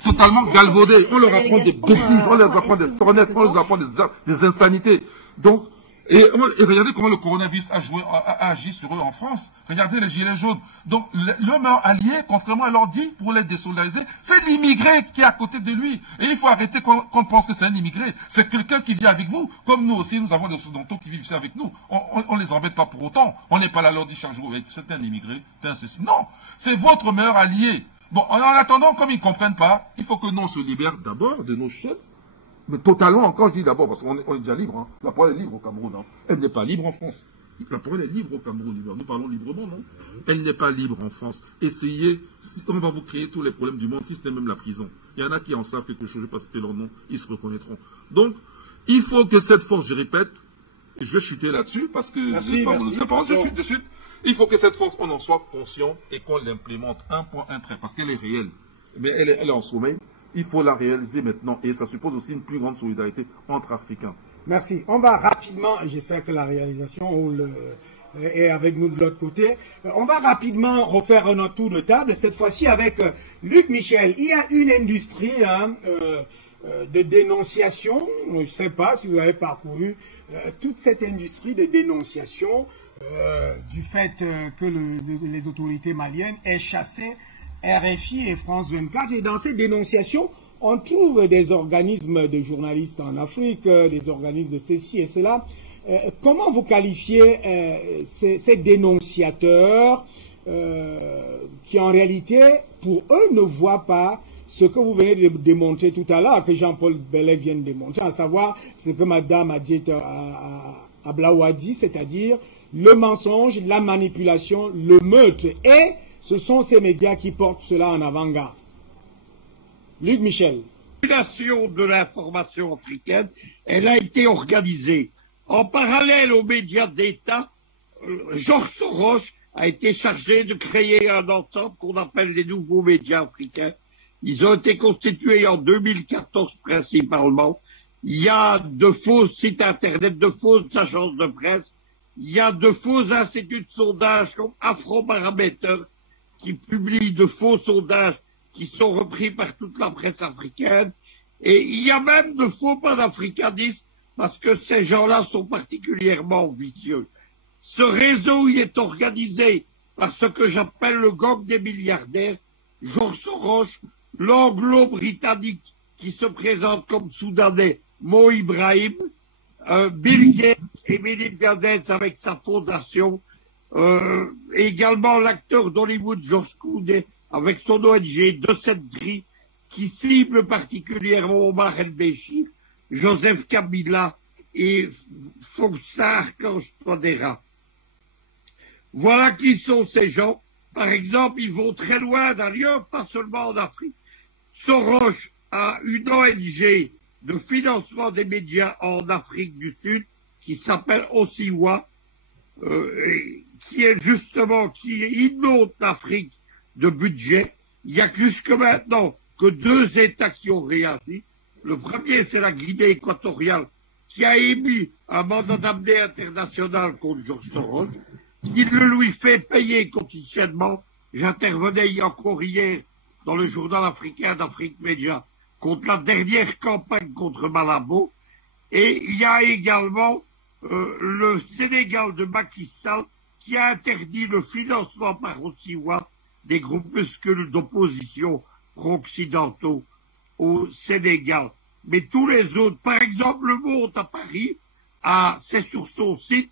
totalement galvaudée. On leur apprend des bêtises, on leur apprend des sornettes, on leur apprend des insanités. Donc, et regardez comment le coronavirus a agi sur eux en France. Regardez les gilets jaunes. Donc, le meilleur allié, contrairement à leur dit, pour les désolidariser, c'est l'immigré qui est à côté de lui. Et il faut arrêter qu'on pense que c'est un immigré. C'est quelqu'un qui vit avec vous. Comme nous aussi, nous avons des Occidentaux qui vivent ici avec nous. On les embête pas pour autant. On n'est pas là à leur dire chaque jour, c'est un immigré, c'est un ceci. Non, c'est votre meilleur allié. Bon, en attendant, comme ils ne comprennent pas, il faut que nous on se libère d'abord de nos chefs. Mais totalement, encore je dis d'abord, parce qu'on est déjà libre. Hein. La parole est libre au Cameroun. Hein. Elle n'est pas libre en France. La parole est libre au Cameroun. Nous parlons librement, non? Elle n'est pas libre en France. Essayez, on va vous créer tous les problèmes du monde, si ce n'est même la prison. Il y en a qui en savent quelque chose, je ne vais pas citer leur nom, ils se reconnaîtront. Donc, il faut que cette force, je répète, je vais chuter là-dessus, parce que je chute de suite. Il faut que cette force, on en soit conscient et qu'on l'implémente un point, un trait, parce qu'elle est réelle. Mais elle est en sommeil. Il faut la réaliser maintenant et ça suppose aussi une plus grande solidarité entre Africains. Merci. On va rapidement, j'espère que la réalisation est avec nous de l'autre côté. On va rapidement refaire notre tour de table, cette fois-ci avec Luc Michel. Il y a une industrie de dénonciation. Je ne sais pas si vous avez parcouru toute cette industrie de dénonciation du fait que les autorités maliennes aient chassé RFI et France 24. Et dans ces dénonciations, on trouve des organismes de journalistes en Afrique, des organismes de ceci et cela. Comment vous qualifiez ces dénonciateurs qui en réalité, pour eux, ne voient pas ce que vous venez de démontrer tout à l'heure, que Jean-Paul Bellec vient de démontrer, à savoir ce que Madame Ablaou a dit, c'est-à-dire le mensonge, la manipulation, le meurtre. Et ce sont ces médias qui portent cela en avant-garde. Luc Michel. La manipulation de l'information africaine, elle a été organisée. En parallèle aux médias d'État, Georges Soros a été chargé de créer un ensemble qu'on appelle les nouveaux médias africains. Ils ont été constitués en 2014 principalement. Il y a de faux sites internet, de fausses agences de presse. Il y a de faux instituts de sondage comme Afrobarometer qui publient de faux sondages qui sont repris par toute la presse africaine. Et il y a même de faux panafricanistes parce que ces gens-là sont particulièrement vicieux. Ce réseau y est organisé par ce que j'appelle le gang des milliardaires, Georges Soros, l'anglo-britannique qui se présente comme soudanais, Mo Ibrahim, Bill Gates et Melinda Gates avec sa fondation, également l'acteur d'Hollywood George Clooney avec son ONG de cette grille qui cible particulièrement Omar El-Béchir, Joseph Kabila et Foxar Touadéra. Voilà qui sont ces gens. Par exemple, ils vont très loin d'ailleurs, pas seulement en Afrique. Soros a une ONG de financement des médias en Afrique du Sud qui s'appelle Osiwa, qui est justement, qui inonde l'Afrique de budget. Il n'y a jusque maintenant que 2 États qui ont réagi. Le premier, c'est la Guinée équatoriale, qui a émis un mandat d'amener international contre Georges Soros. Il le lui fait payer quotidiennement. J'intervenais encore hier dans le journal africain d'Afrique Média contre la dernière campagne contre Malabo. Et il y a également le Sénégal de Macky Sall qui a interdit le financement par Osiwa des groupuscules d'opposition pro-occidentaux au Sénégal. Mais tous les autres, par exemple Le Monde à Paris, c'est sur son site,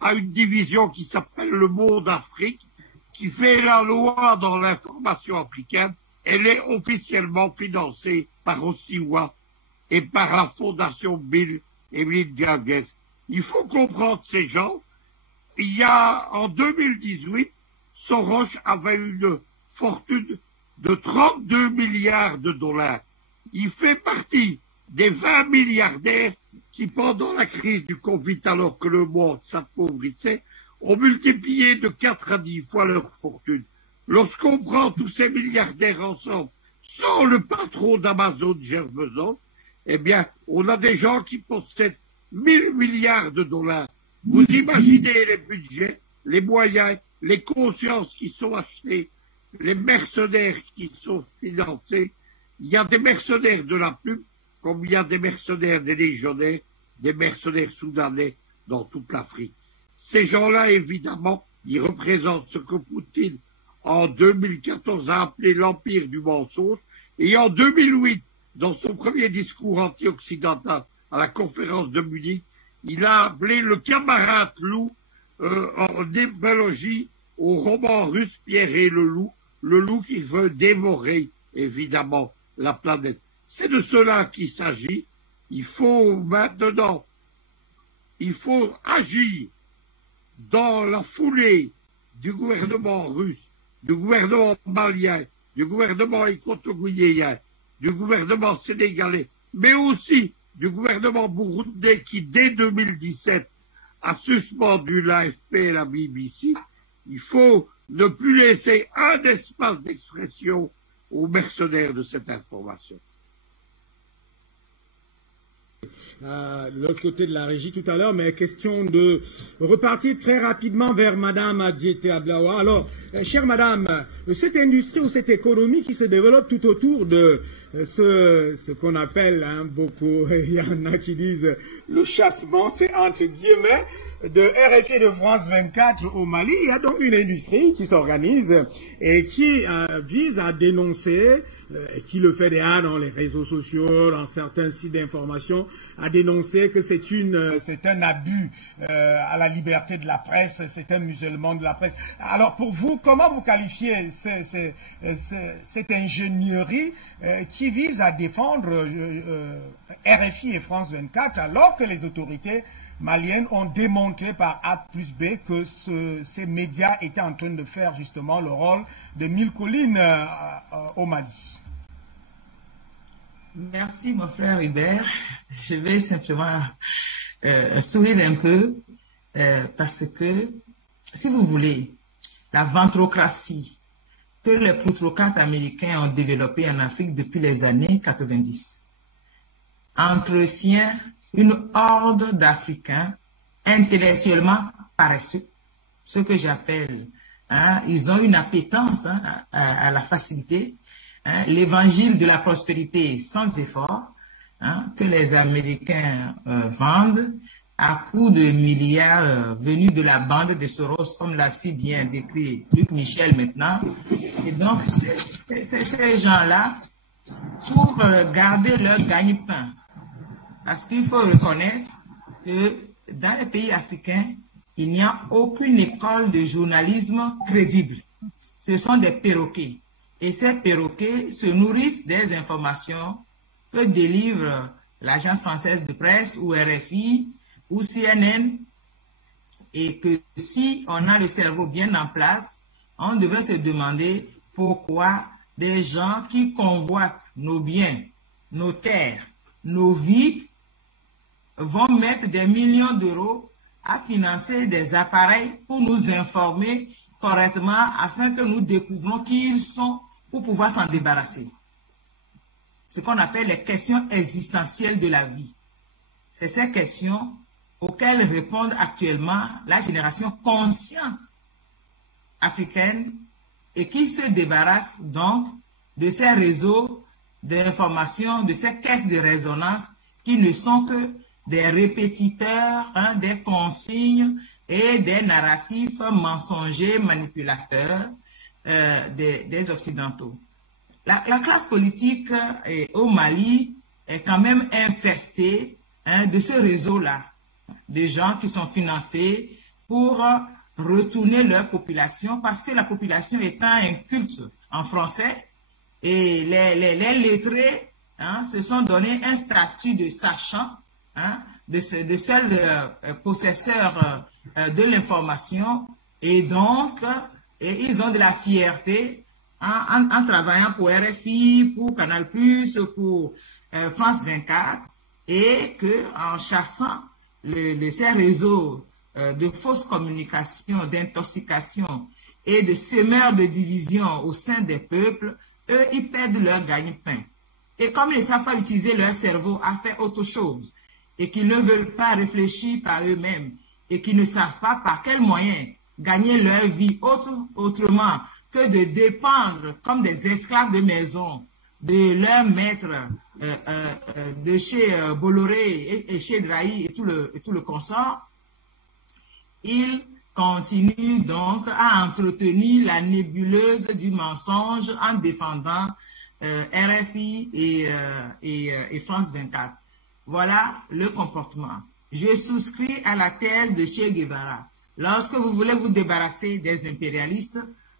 a une division qui s'appelle Le Monde Afrique, qui fait la loi dans l'information africaine. Elle est officiellement financée par Osiwa et par la fondation Bill et Melinda Gates. Il faut comprendre ces gens. Il y a, en 2018, Soros avait une fortune de 32 milliards de dollars. Il fait partie des 20 milliardaires qui, pendant la crise du Covid, alors que le monde s'appauvrissait, ont multiplié de 4 à 10 fois leur fortune. Lorsqu'on prend tous ces milliardaires ensemble, sans le patron d'Amazon, Jeff Bezos, eh bien, on a des gens qui possèdent 1000 milliards de dollars. Vous imaginez les budgets, les moyens, les consciences qui sont achetées, les mercenaires qui sont financés. Il y a des mercenaires de la pub, comme il y a des mercenaires des légionnaires, des mercenaires soudanais dans toute l'Afrique. Ces gens-là, évidemment, ils représentent ce que Poutine, en 2014, a appelé l'empire du mensonge. Et en 2008, dans son premier discours anti-occidental à la conférence de Munich, il a appelé le camarade loup, en épilogie au roman russe Pierre et le loup qui veut dévorer, évidemment, la planète. C'est de cela qu'il s'agit. Il faut maintenant, agir dans la foulée du gouvernement russe, du gouvernement malien, du gouvernement équatorien, du gouvernement sénégalais, mais aussi du gouvernement burundais qui, dès 2017, a suspendu l'AFP et la BBC. Il faut ne plus laisser un espace d'expression aux mercenaires de cette information. De l'autre côté de la régie tout à l'heure, mais question de repartir très rapidement vers Madame Adjete Ablawa. Alors, chère Madame, cette industrie ou cette économie qui se développe tout autour de ce qu'on appelle, beaucoup, il y en a qui disent le chassement, c'est entre guillemets, de RFI et de France 24 au Mali. Il y a donc une industrie qui s'organise et qui vise à dénoncer, qui le fait déjà dans les réseaux sociaux, dans certains sites d'information, à dénoncer que c'est un abus à la liberté de la presse, c'est un musulman de la presse. Alors pour vous, comment vous qualifiez cette ingénierie qui vise à défendre RFI et France 24 alors que les autorités maliennes ont démontré par A plus B que ces médias étaient en train de faire justement le rôle de mille collines au Mali? Merci mon frère Hubert. Je vais simplement sourire un peu parce que, si vous voulez, la ventrocratie que les plutocrates américains ont développée en Afrique depuis les années 90 entretient une horde d'Africains intellectuellement paresseux, ce que j'appelle, ils ont une appétence à la facilité, l'évangile de la prospérité sans effort, que les Américains vendent à coups de milliards venus de la bande de Soros, comme l'a si bien décrit Luc Michel maintenant. Et donc, ces gens-là, pour garder leur gagne-pain, parce qu'il faut reconnaître que dans les pays africains, il n'y a aucune école de journalisme crédible. Ce sont des perroquets. Et ces perroquets se nourrissent des informations que délivre l'Agence française de presse ou RFI ou CNN. Et que si on a le cerveau bien en place, on devrait se demander pourquoi des gens qui convoitent nos biens, nos terres, nos vies, vont mettre des millions d'euros à financer des appareils pour nous informer correctement afin que nous découvrons qui ils sont pour pouvoir s'en débarrasser. Ce qu'on appelle les questions existentielles de la vie. C'est ces questions auxquelles répondent actuellement la génération consciente africaine et qui se débarrasse donc de ces réseaux d'information, de ces caisses de résonance qui ne sont que des répétiteurs, des consignes et des narratifs mensongers, manipulateurs des Occidentaux. La classe politique au Mali est quand même infestée de ce réseau-là, des gens qui sont financés pour retourner leur population, parce que la population étant inculte en français, et les lettrés se sont donné un statut de sachant, de seuls possesseurs de l'information, et donc ils ont de la fierté en travaillant pour RFI, pour Canal+, pour France 24, et que en chassant ces réseaux de fausses communications, d'intoxication et de semeurs de division au sein des peuples, eux, ils perdent leur gagne-pain. Et comme ils ne savent pas utiliser leur cerveau à faire autre chose, et qu'ils ne veulent pas réfléchir par eux-mêmes, et qu'ils ne savent pas par quels moyens gagner leur vie autrement que de dépendre comme des esclaves de maison de leur maître de chez Bolloré et chez Drahi et tout le consort, ils continuent donc à entretenir la nébuleuse du mensonge en défendant RFI et France 24. Voilà le comportement. Je souscris à la thèse de Che Guevara. Lorsque vous voulez vous débarrasser des impérialistes,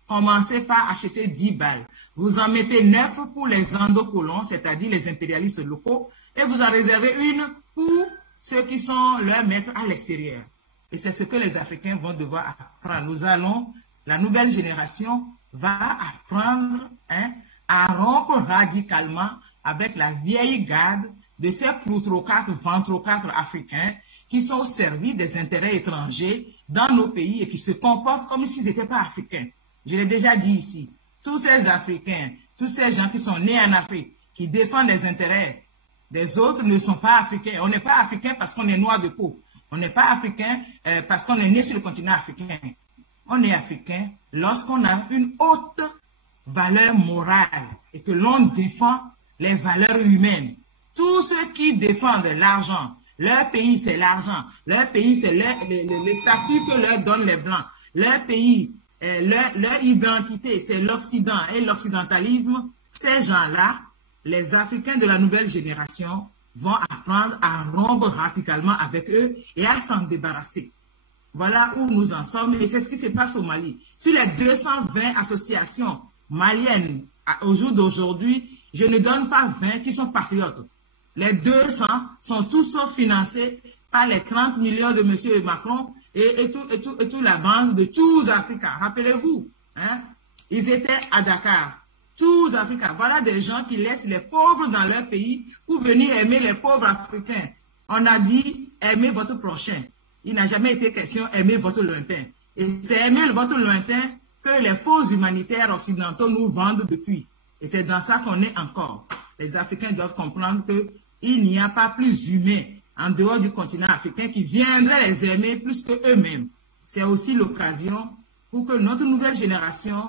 commencez par acheter 10 balles. Vous en mettez 9 pour les endocolons, c'est-à-dire les impérialistes locaux, et vous en réservez une pour ceux qui sont leurs maîtres à l'extérieur. Et c'est ce que les Africains vont devoir apprendre. La nouvelle génération va apprendre à rompre radicalement avec la vieille garde de ces plutocrates, ventrocrates africains qui sont au service des intérêts étrangers dans nos pays et qui se comportent comme s'ils n'étaient pas africains. Je l'ai déjà dit ici, tous ces Africains tous ces gens qui sont nés en Afrique, qui défendent les intérêts des autres, ne sont pas africains. On n'est pas africain parce qu'on est noir de peau. On n'est pas africain parce qu'on est né sur le continent africain. On est africain lorsqu'on a une haute valeur morale et que l'on défend les valeurs humaines. Tous ceux qui défendent l'argent, leur pays c'est l'argent, leur pays c'est le statut que leur donnent les Blancs, leur pays, leur identité c'est l'Occident et l'occidentalisme. Ces gens-là, les Africains de la nouvelle génération, vont apprendre à rompre radicalement avec eux et à s'en débarrasser. Voilà où nous en sommes et c'est ce qui se passe au Mali. Sur les 220 associations maliennes au jour d'aujourd'hui, je ne donne pas 20 qui sont patriotes. Les 200 sont tous financés par les 30 millions de M. Macron et toute la bande de tous Africa. Rappelez-vous, hein, ils étaient à Dakar. Tous Africains, voilà des gens qui laissent les pauvres dans leur pays pour venir aimer les pauvres africains. On a dit, aimez votre prochain. Il n'a jamais été question aimer votre lointain. Et c'est aimer votre lointain que les faux humanitaires occidentaux nous vendent depuis. Et c'est dans ça qu'on est encore. Les Africains doivent comprendre qu'il n'y a pas plus humain en dehors du continent africain qui viendrait les aimer plus que eux-mêmes. C'est aussi l'occasion pour que notre nouvelle génération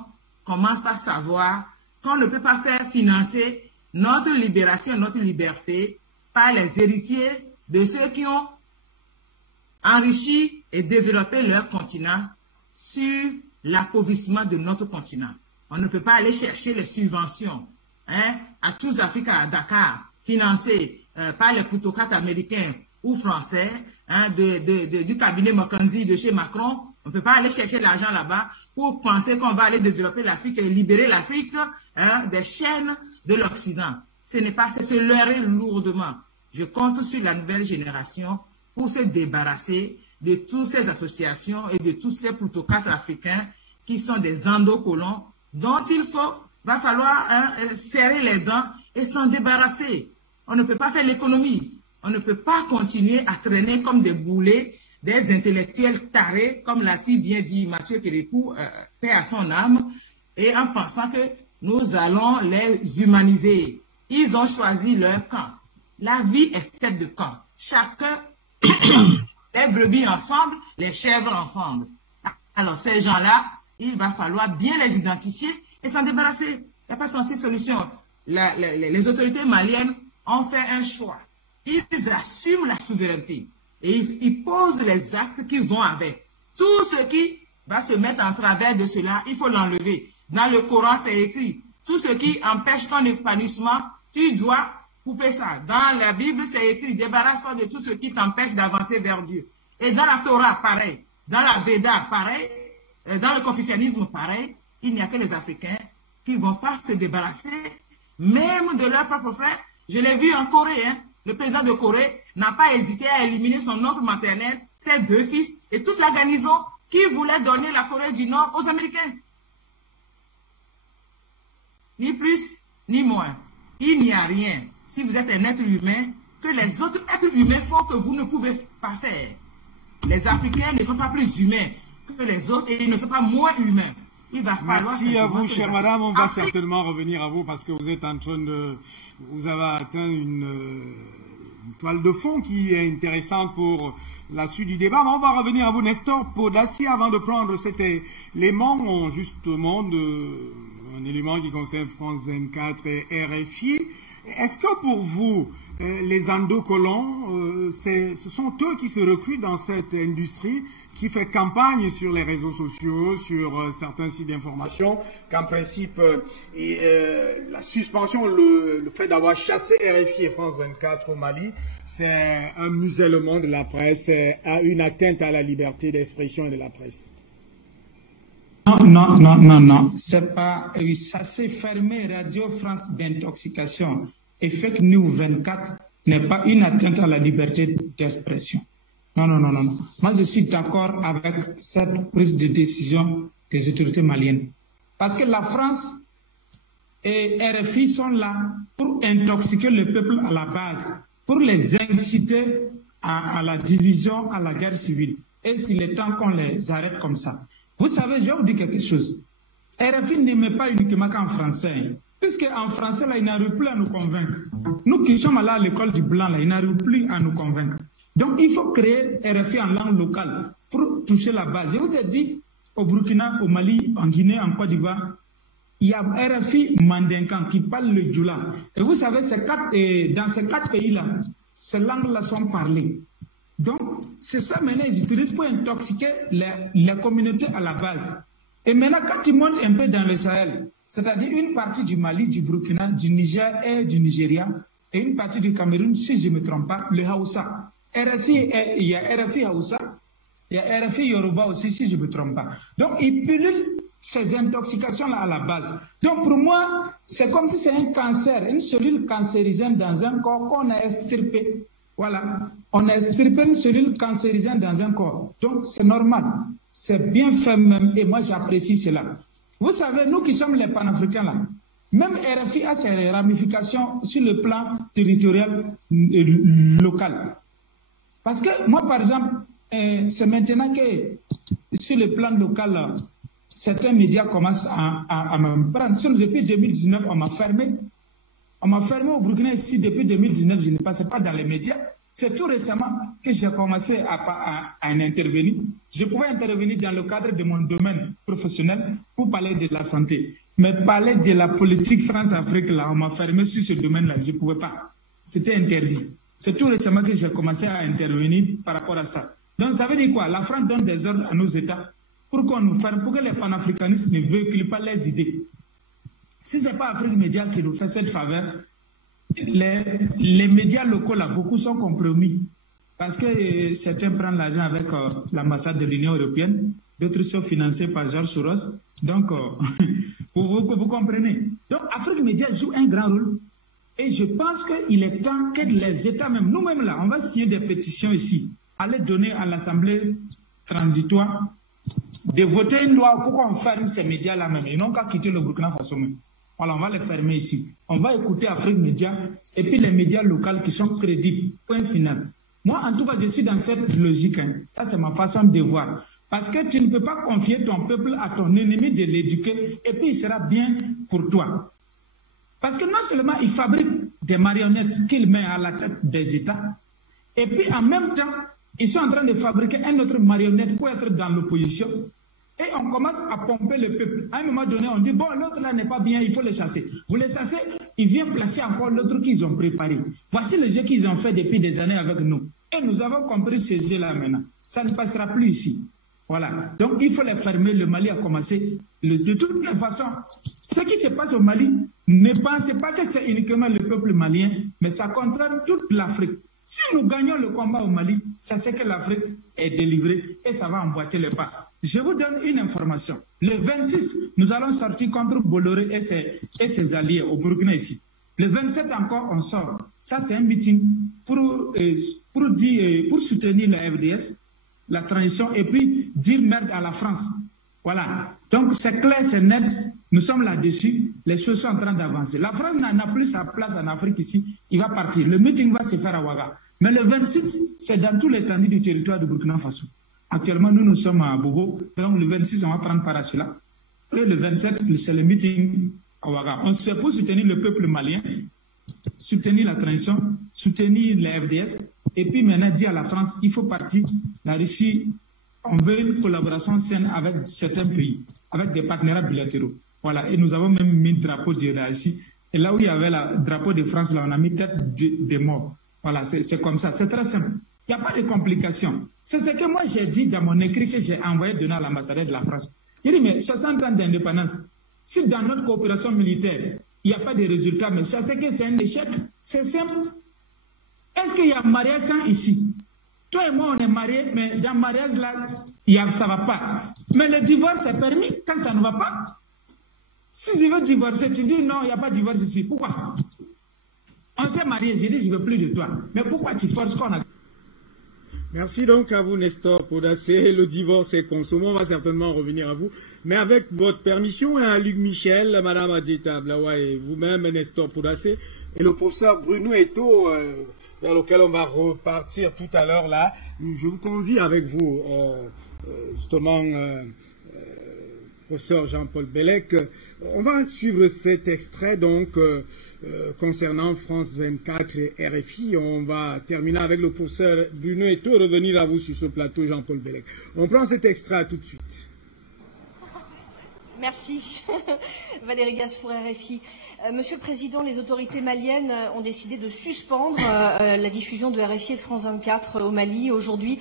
commence à savoir qu'on ne peut pas faire financer notre libération, notre liberté par les héritiers de ceux qui ont enrichi et développé leur continent sur l'appauvrissement de notre continent. On ne peut pas aller chercher les subventions à tous Africa, à Dakar, financées par les plutocrates américains ou français du cabinet McKenzie de chez Macron. On ne peut pas aller chercher l'argent là-bas pour penser qu'on va aller développer l'Afrique et libérer l'Afrique des chaînes de l'Occident. Ce n'est pas, c'est se leurrer lourdement. Je compte sur la nouvelle génération pour se débarrasser de toutes ces associations et de tous ces plutocrates africains qui sont des endocolons dont va falloir serrer les dents et s'en débarrasser. On ne peut pas faire l'économie. On ne peut pas continuer à traîner comme des boulets des intellectuels tarés, comme l'a si bien dit Mathieu Kérékou, paix à son âme, et en pensant que nous allons les humaniser. Ils ont choisi leur camp. La vie est faite de camps. Chacun, les brebis ensemble, les chèvres ensemble. Alors ces gens-là, il va falloir bien les identifier et s'en débarrasser. Il n'y a pas 36 solutions. Les autorités maliennes ont fait un choix. Ils assument la souveraineté. Et ils posent les actes qui vont avec. Tout ce qui va se mettre en travers de cela, il faut l'enlever. Dans le Coran, c'est écrit. Tout ce qui empêche ton épanouissement, tu dois couper ça. Dans la Bible, c'est écrit. Débarrasse-toi de tout ce qui t'empêche d'avancer vers Dieu. Et dans la Torah, pareil. Dans la Veda, pareil. Dans le confucianisme, pareil. Il n'y a que les Africains qui ne vont pas se débarrasser, même de leurs propres frères. Je l'ai vu en Corée, hein. Le président de Corée n'a pas hésité à éliminer son oncle maternel, ses 2 fils et toute la garnison qui voulait donner la Corée du Nord aux Américains. Ni plus, ni moins. Il n'y a rien, si vous êtes un être humain, que les autres êtres humains font que vous ne pouvez pas faire. Les Africains ne sont pas plus humains que les autres et ils ne sont pas moins humains. Il va falloir... Merci à vous, chère madame. On va certainement revenir à vous parce que vous êtes en train de... Vous avez atteint une toile de fond qui est intéressante pour la suite du débat. Mais on va revenir à vous, Nestor Podassi, avant de prendre cet élément, justement, un élément qui concerne France 24 et RFI. Est-ce que pour vous, les endocolons, ce sont eux qui se recrutent dans cette industrie qui fait campagne sur les réseaux sociaux, sur certains sites d'information, qu'en principe, la suspension, le fait d'avoir chassé RFI et France 24 au Mali, c'est un musellement de la presse, une atteinte à la liberté d'expression et de la presse? Non. C'est pas, ça s'est fermé. Radio France d'intoxication et Fake News 24 n'est pas une atteinte à la liberté d'expression. Non. Moi, je suis d'accord avec cette prise de décision des autorités maliennes. Parce que la France et RFI sont là pour intoxiquer le peuple à la base, pour les inciter à la division, à la guerre civile. Et s'il est temps qu'on les arrête comme ça. Vous savez, je vais vous dire quelque chose. RFI n'émet pas uniquement qu'en français. Puisque en français, là, ils n'arrivent plus à nous convaincre. Nous qui sommes allés à l'école du blanc, là, ils n'arrivent plus à nous convaincre. Donc, il faut créer RFI en langue locale pour toucher la base. Je vous ai dit, au Burkina, au Mali, en Guinée, en Côte d'Ivoire, il y a RFI Mandinkan qui parle le Djoula. Et vous savez, dans ces 4 pays-là, ces langues-là sont parlées. Donc, c'est ça maintenant, ils utilisent pour intoxiquer les communautés à la base. Et maintenant, quand ils montent un peu dans le Sahel, c'est-à-dire une partie du Mali, du Burkina, du Niger et du Nigeria, et une partie du Cameroun, si je ne me trompe pas, le Haoussa. Il y a RFI Haoussa, il y a RFI Yoruba aussi, si je ne me trompe pas. Donc, ils pullulent ces intoxications-là à la base. Donc, pour moi, c'est comme si c'est un cancer, une cellule cancérigène dans un corps qu'on a extirpé. Voilà. On a extirpé une cellule cancérigène dans un corps. Donc, c'est normal. C'est bien fait même, et moi, j'apprécie cela. Vous savez, nous qui sommes les panafricains là, même RFI a ses ramifications sur le plan territorial local. Parce que moi, par exemple, c'est maintenant que sur le plan local, là, certains médias commencent à me prendre. Depuis 2019, on m'a fermé. On m'a fermé au Burkina ici depuis 2019, je ne passais pas dans les médias. C'est tout récemment que j'ai commencé à intervenir. Je pouvais intervenir dans le cadre de mon domaine professionnel pour parler de la santé. Mais parler de la politique France-Afrique, là, on m'a fermé sur ce domaine-là. Je ne pouvais pas. C'était interdit. C'est tout récemment que j'ai commencé à intervenir par rapport à ça. Donc, ça veut dire quoi? La France donne des ordres à nos États pour qu'on nous ferme, pour que les panafricanistes ne véhiculent pas les idées. Si ce n'est pas Afrique Média qui nous fait cette faveur, les médias locaux, là, beaucoup sont compromis. Parce que certains prennent l'argent avec l'ambassade de l'Union européenne, d'autres sont financés par Georges Soros. Donc, vous comprenez. Donc, Afrique Média joue un grand rôle. Et je pense qu'il est temps que les États, même nous-mêmes là, on va signer des pétitions ici, aller donner à l'Assemblée transitoire de voter une loi pour qu'on ferme ces médias-là même. Ils n'ont qu'à quitter le Burkina Faso même. Voilà, on va les fermer ici. On va écouter Afrique Média et puis les médias locaux qui sont crédibles. Point final. Moi, en tout cas, je suis dans cette logique. Hein. Ça, c'est ma façon de voir. Parce que tu ne peux pas confier ton peuple à ton ennemi de l'éduquer et puis il sera bien pour toi. Parce que non seulement il fabrique des marionnettes qu'il met à la tête des États, et puis en même temps, ils sont en train de fabriquer un autre marionnette pour être dans l'opposition. Et on commence à pomper le peuple. À un moment donné, on dit, bon, l'autre là n'est pas bien, il faut le chasser. Vous le chassez, il vient placer encore l'autre qu'ils ont préparé. Voici le jeu qu'ils ont fait depuis des années avec nous. Et nous avons compris ce jeu-là maintenant. Ça ne passera plus ici. Voilà. Donc, il faut les fermer. Le Mali a commencé. De toutes les façons, ce qui se passe au Mali, ne pensez pas que c'est uniquement le peuple malien, mais ça concerne toute l'Afrique. Si nous gagnons le combat au Mali, ça c'est que l'Afrique est délivrée et ça va emboîter les pas. Je vous donne une information. Le 26, nous allons sortir contre Bolloré et ses alliés au Burkina ici. Le 27 encore, on sort. Ça, c'est un meeting pour soutenir la FDS, la transition, et puis dire merde à la France. Voilà. Donc, c'est clair, c'est net. Nous sommes là-dessus. Les choses sont en train d'avancer. La France n'en a plus sa place en Afrique ici. Il va partir. Le meeting va se faire à Ouaga. Mais le 26, c'est dans tout l'étendue du territoire de Burkina Faso. Actuellement, nous sommes à Bobo. Donc, le 26, on va prendre part à cela. Et le 27, c'est le meeting à Ouaga. On se pour soutenir le peuple malien, soutenir la transition, soutenir les FDS. Et puis maintenant, dire à la France, il faut partir. La Russie, on veut une collaboration saine avec certains pays, avec des partenaires bilatéraux. Voilà. Et nous avons même mis le drapeau de la Russie. Et là où il y avait le drapeau de France, là, on a mis tête des morts. Voilà, c'est comme ça. C'est très simple. Il n'y a pas de complications. C'est ce que moi j'ai dit dans mon écrit que j'ai envoyé donner à l'ambassadeur de la France. Il dit, mais 60 ans d'indépendance, si dans notre coopération militaire, il n'y a pas de résultat, mais ça c'est que c'est un échec. C'est simple. Est-ce qu'il y a mariage sans ici? Toi et moi, on est mariés, mais dans le mariage, là, ça ne va pas. Mais le divorce est permis quand ça ne va pas. Si je veux divorcer, tu dis non, il n'y a pas de divorce ici. Pourquoi? On s'est mariés, j'ai dit je ne veux plus de toi. Mais pourquoi tu forces qu'on a... Merci donc à vous, Nestor Podacé. Le divorce est consommé. On va certainement revenir à vous. Mais avec votre permission, à Luc Michel, Madame Adjeta Blawa et vous-même, Nestor Podacé, et le professeur Bruno Eto, vers lequel on va repartir tout à l'heure là. Je vous convie avec vous, justement, professeur Jean-Paul Bellec. On va suivre cet extrait donc concernant France 24 et RFI. On va terminer avec le professeur Bruno Eto'o, revenir à vous sur ce plateau, Jean-Paul Bellec. On prend cet extrait tout de suite. Merci. Valérie Gasse pour RFI. Monsieur le Président, les autorités maliennes ont décidé de suspendre la diffusion de RFI et de France 24 au Mali aujourd'hui.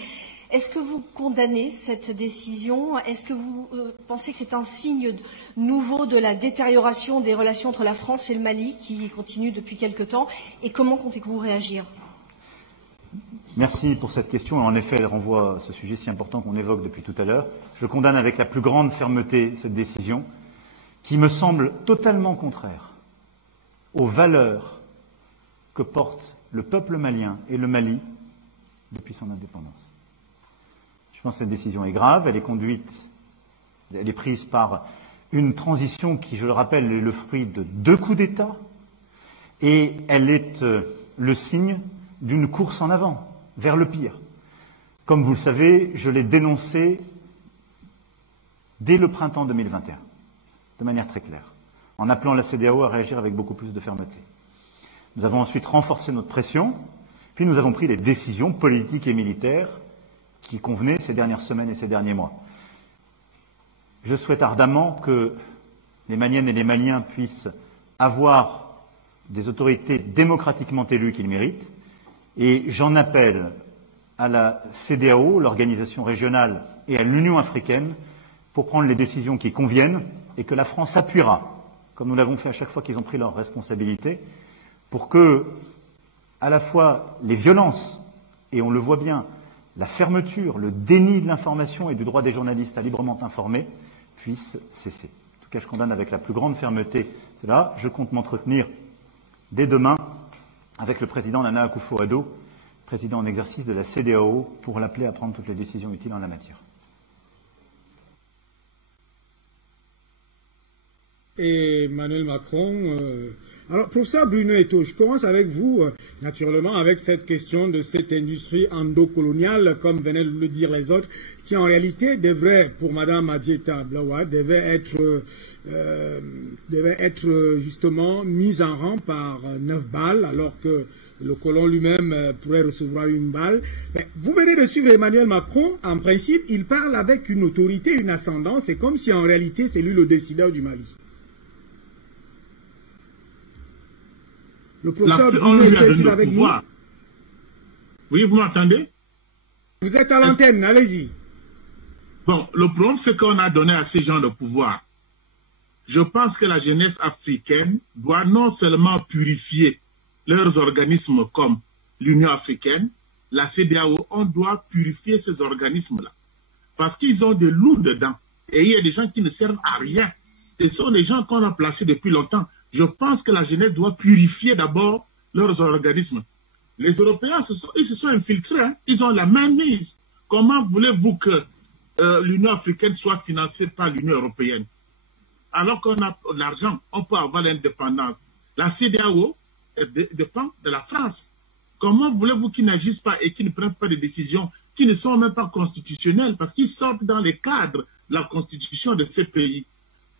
Est-ce que vous condamnez cette décision? Est-ce que vous pensez que c'est un signe nouveau de la détérioration des relations entre la France et le Mali qui continue depuis quelque temps? Et comment comptez-vous réagir? Merci pour cette question. En effet, elle renvoie à ce sujet si important qu'on évoque depuis tout à l'heure. Je condamne avec la plus grande fermeté cette décision qui me semble totalement contraire aux valeurs que porte le peuple malien et le Mali depuis son indépendance. Je pense que cette décision est grave, elle est prise par une transition qui, je le rappelle, est le fruit de 2 coups d'État et elle est le signe d'une course en avant, vers le pire. Comme vous le savez, je l'ai dénoncé dès le printemps 2021, de manière très claire, en appelant la CEDEAO à réagir avec beaucoup plus de fermeté. Nous avons ensuite renforcé notre pression, puis nous avons pris les décisions politiques et militaires qui convenaient ces dernières semaines et ces derniers mois. Je souhaite ardemment que les Maliennes et les Maliens puissent avoir des autorités démocratiquement élues qu'ils méritent, et j'en appelle à la CEDEAO, l'organisation régionale, et à l'Union africaine pour prendre les décisions qui conviennent et que la France appuiera, comme nous l'avons fait à chaque fois qu'ils ont pris leurs responsabilités, pour que, à la fois, les violences, et on le voit bien, la fermeture, le déni de l'information et du droit des journalistes à librement informer puissent cesser. En tout cas, je condamne avec la plus grande fermeté cela. Je compte m'entretenir dès demain avec le président Nana Akufo-Addo, président en exercice de la CEDEAO, pour l'appeler à prendre toutes les décisions utiles en la matière. Et Emmanuel Macron. Alors, professeur Bruno Eto'o, je commence avec vous, naturellement, avec cette question de cette industrie endocoloniale, comme venaient de le dire les autres, qui en réalité devrait, pour Madame Adieta Blawa, devait être justement mise en rang par 9 balles, alors que le colon lui-même pourrait recevoir 1 balle. Mais vous venez de suivre Emmanuel Macron. En principe, il parle avec une autorité, une ascendance. C'est comme si en réalité, c'est lui le décideur du Mali. Le professeur Bruno est avec vous? Oui, vous m'entendez? Vous êtes à l'antenne, allez-y. Bon, le problème, c'est qu'on a donné à ces gens le pouvoir. Je pense que la jeunesse africaine doit non seulement purifier leurs organismes comme l'Union africaine, la CEDEAO, on doit purifier ces organismes-là. Parce qu'ils ont des loups dedans. Et il y a des gens qui ne servent à rien. Ce sont des gens qu'on a placés depuis longtemps. Je pense que la jeunesse doit purifier d'abord leurs organismes. Les Européens, ils se sont infiltrés, hein. Ils ont la main mise. Comment voulez-vous que l'Union africaine soit financée par l'Union européenne? Alors qu'on a l'argent, on peut avoir l'indépendance. La CEDEAO dépend de la France. Comment voulez-vous qu'ils n'agissent pas et qu'ils ne prennent pas de décisions qui ne sont même pas constitutionnelles parce qu'ils sortent dans les cadres de la constitution de ces pays?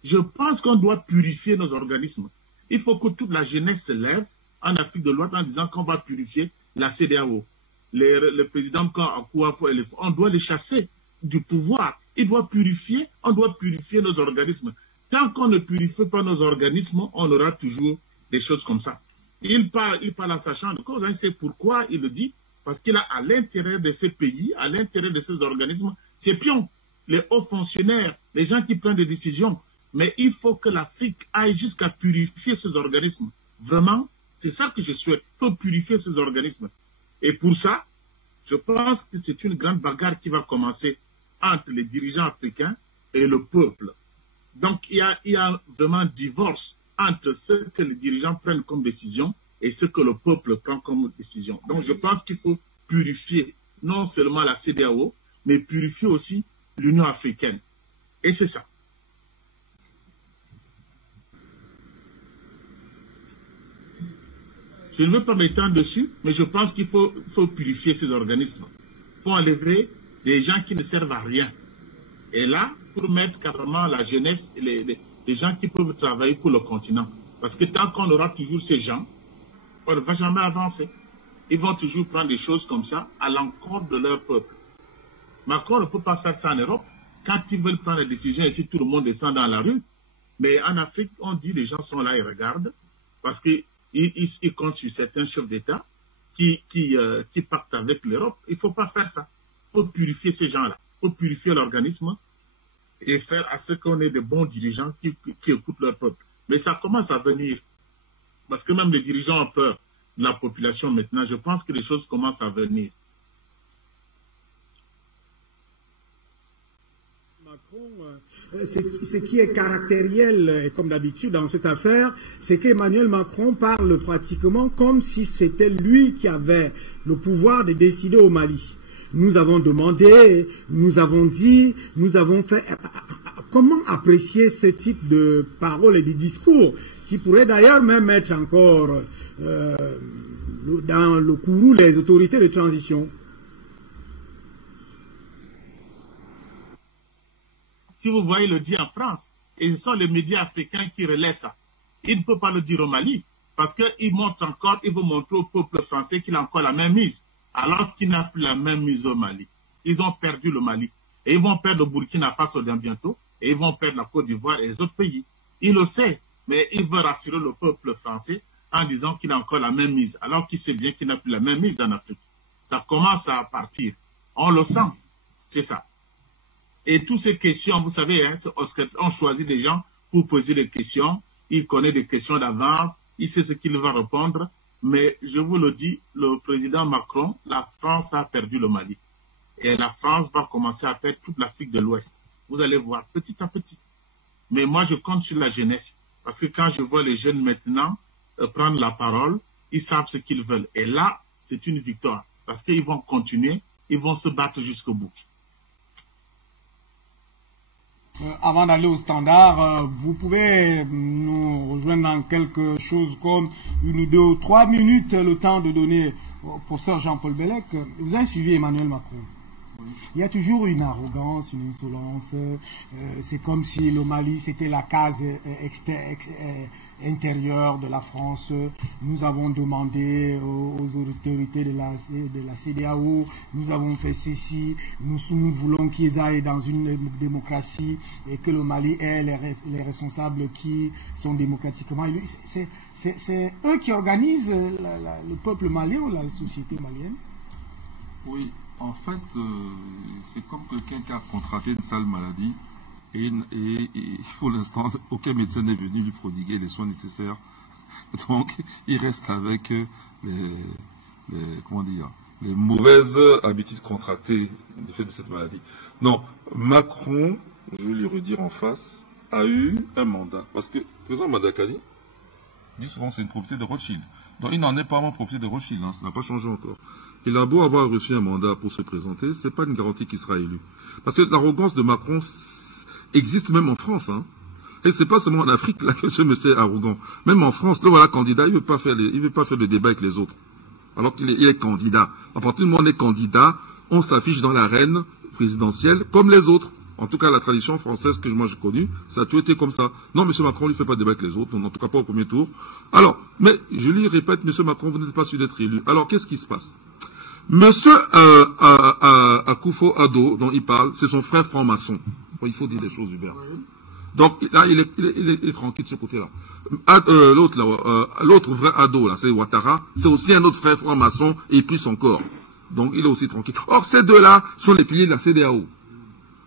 Je pense qu'on doit purifier nos organismes. Il faut que toute la jeunesse se lève en Afrique de l'Ouest en disant qu'on va purifier la CEDEAO. Le président Akufo, on doit les chasser du pouvoir. On doit purifier nos organismes. Tant qu'on ne purifie pas nos organismes, on aura toujours des choses comme ça. Il parle en sachant de cause, hein, c'est pourquoi il le dit, parce qu'il a à l'intérieur de ces pays, à l'intérieur de ces organismes, ses pions, les hauts fonctionnaires, les gens qui prennent des décisions. Mais il faut que l'Afrique aille jusqu'à purifier ces organismes. Vraiment, c'est ça que je souhaite. Il faut purifier ces organismes. Et pour ça, je pense que c'est une grande bagarre qui va commencer entre les dirigeants africains et le peuple. Donc, il y a vraiment un divorce entre ce que les dirigeants prennent comme décision et ce que le peuple prend comme décision. Donc, je pense qu'il faut purifier non seulement la CEDEAO, mais purifier aussi l'Union africaine. Et c'est ça. Je ne veux pas m'étendre dessus, mais je pense qu'il faut purifier ces organismes. Il faut enlever des gens qui ne servent à rien. Et là, pour mettre carrément la jeunesse, les gens qui peuvent travailler pour le continent. Parce que tant qu'on aura toujours ces gens, on ne va jamais avancer. Ils vont toujours prendre des choses comme ça à l'encontre de leur peuple. Macron ne peut pas faire ça en Europe. Quand ils veulent prendre des décisions, ici tout le monde descend dans la rue. Mais en Afrique, on dit les gens sont là et regardent. Parce qu'ils comptent sur certains chefs d'État qui partent avec l'Europe. Il ne faut pas faire ça. Il faut purifier ces gens-là. Il faut purifier l'organisme et faire à ce qu'on ait de bons dirigeants qui écoutent leur peuple. Mais ça commence à venir. Parce que même les dirigeants ont peur de la population maintenant. Je pense que les choses commencent à venir. Ce qui est caractériel, comme d'habitude dans cette affaire, c'est qu'Emmanuel Macron parle pratiquement comme si c'était lui qui avait le pouvoir de décider au Mali. Nous avons demandé, nous avons dit, nous avons fait... Comment apprécier ce type de paroles et de discours qui pourraient d'ailleurs même mettre encore dans le courroux les autorités de transition? Si vous voyez le dire en France, et ce sont les médias africains qui relaient ça. Ils ne peuvent pas le dire au Mali, parce qu'ils montrent encore, ils vont montrer au peuple français qu'il a encore la même mise, alors qu'il n'a plus la même mise au Mali. Ils ont perdu le Mali. Et ils vont perdre le Burkina Faso bientôt, et ils vont perdre la Côte d'Ivoire et les autres pays. Il le sait, mais il veut rassurer le peuple français en disant qu'il a encore la même mise, alors qu'il sait bien qu'il n'a plus la même mise en Afrique. Ça commence à partir. On le sent. C'est ça. Et toutes ces questions, vous savez, hein, on choisit des gens pour poser des questions. Il connaît des questions d'avance. Il sait ce qu'il va répondre. Mais je vous le dis, le président Macron, la France a perdu le Mali. Et la France va commencer à perdre toute l'Afrique de l'Ouest. Vous allez voir petit à petit. Mais moi, je compte sur la jeunesse. Parce que quand je vois les jeunes maintenant prendre la parole, ils savent ce qu'ils veulent. Et là, c'est une victoire. Parce qu'ils vont continuer, ils vont se battre jusqu'au bout. Avant d'aller au standard, vous pouvez nous rejoindre dans quelque chose comme 1 ou 2 ou 3 minutes, le temps de donner au professeur Jean-Paul Bellec. Vous avez suivi Emmanuel Macron. Il y a toujours une arrogance, une insolence. C'est comme si le Mali, c'était la case intérieure de la France. Nous avons demandé aux autorités de la CEDEAO, nous avons fait ceci, nous voulons qu'ils aillent dans une démocratie et que le Mali ait les responsables qui sont démocratiquement élus. C'est eux qui organisent le peuple malien ou la société malienne? Oui. En fait, c'est comme quelqu'un qui a contracté une sale maladie et pour l'instant, aucun médecin n'est venu lui prodiguer les soins nécessaires. Donc, il reste avec les mauvaises habitudes contractées du fait de cette maladie. Non, Macron, je vais lui redire en face, a eu un mandat. Parce que le président Madakani dit souvent que c'est une propriété de Rothschild. Donc, il n'en est pas vraiment propriété de Rothschild, hein, ça n'a pas changé encore. Il a beau avoir reçu un mandat pour se présenter, ce n'est pas une garantie qu'il sera élu. Parce que l'arrogance de Macron existe même en France. Hein. Et ce n'est pas seulement en Afrique là, que ce monsieur est arrogant. Même en France, là, voilà, candidat, il ne veut pas faire le débat avec les autres. Alors qu'il est candidat. À partir du moment où on est candidat, on s'affiche dans l'arène présidentielle comme les autres. En tout cas, la tradition française que moi j'ai connue, ça a toujours été comme ça. Non, M. Macron, il ne fait pas de débat avec les autres, en tout cas pas au premier tour. Alors, mais je lui répète, M. Macron, vous n'êtes pas sûr d'être élu. Alors, qu'est-ce qui se passe? Monsieur Akufo-Addo, dont il parle, c'est son frère franc-maçon. Il faut dire des choses, Hubert. Donc, là, il est tranquille de ce côté-là. L'autre vrai Addo, là, c'est Ouattara, c'est aussi un autre frère franc-maçon, et il plie son corps. Donc, il est aussi tranquille. Or, ces deux-là sont les piliers de la CEDEAO.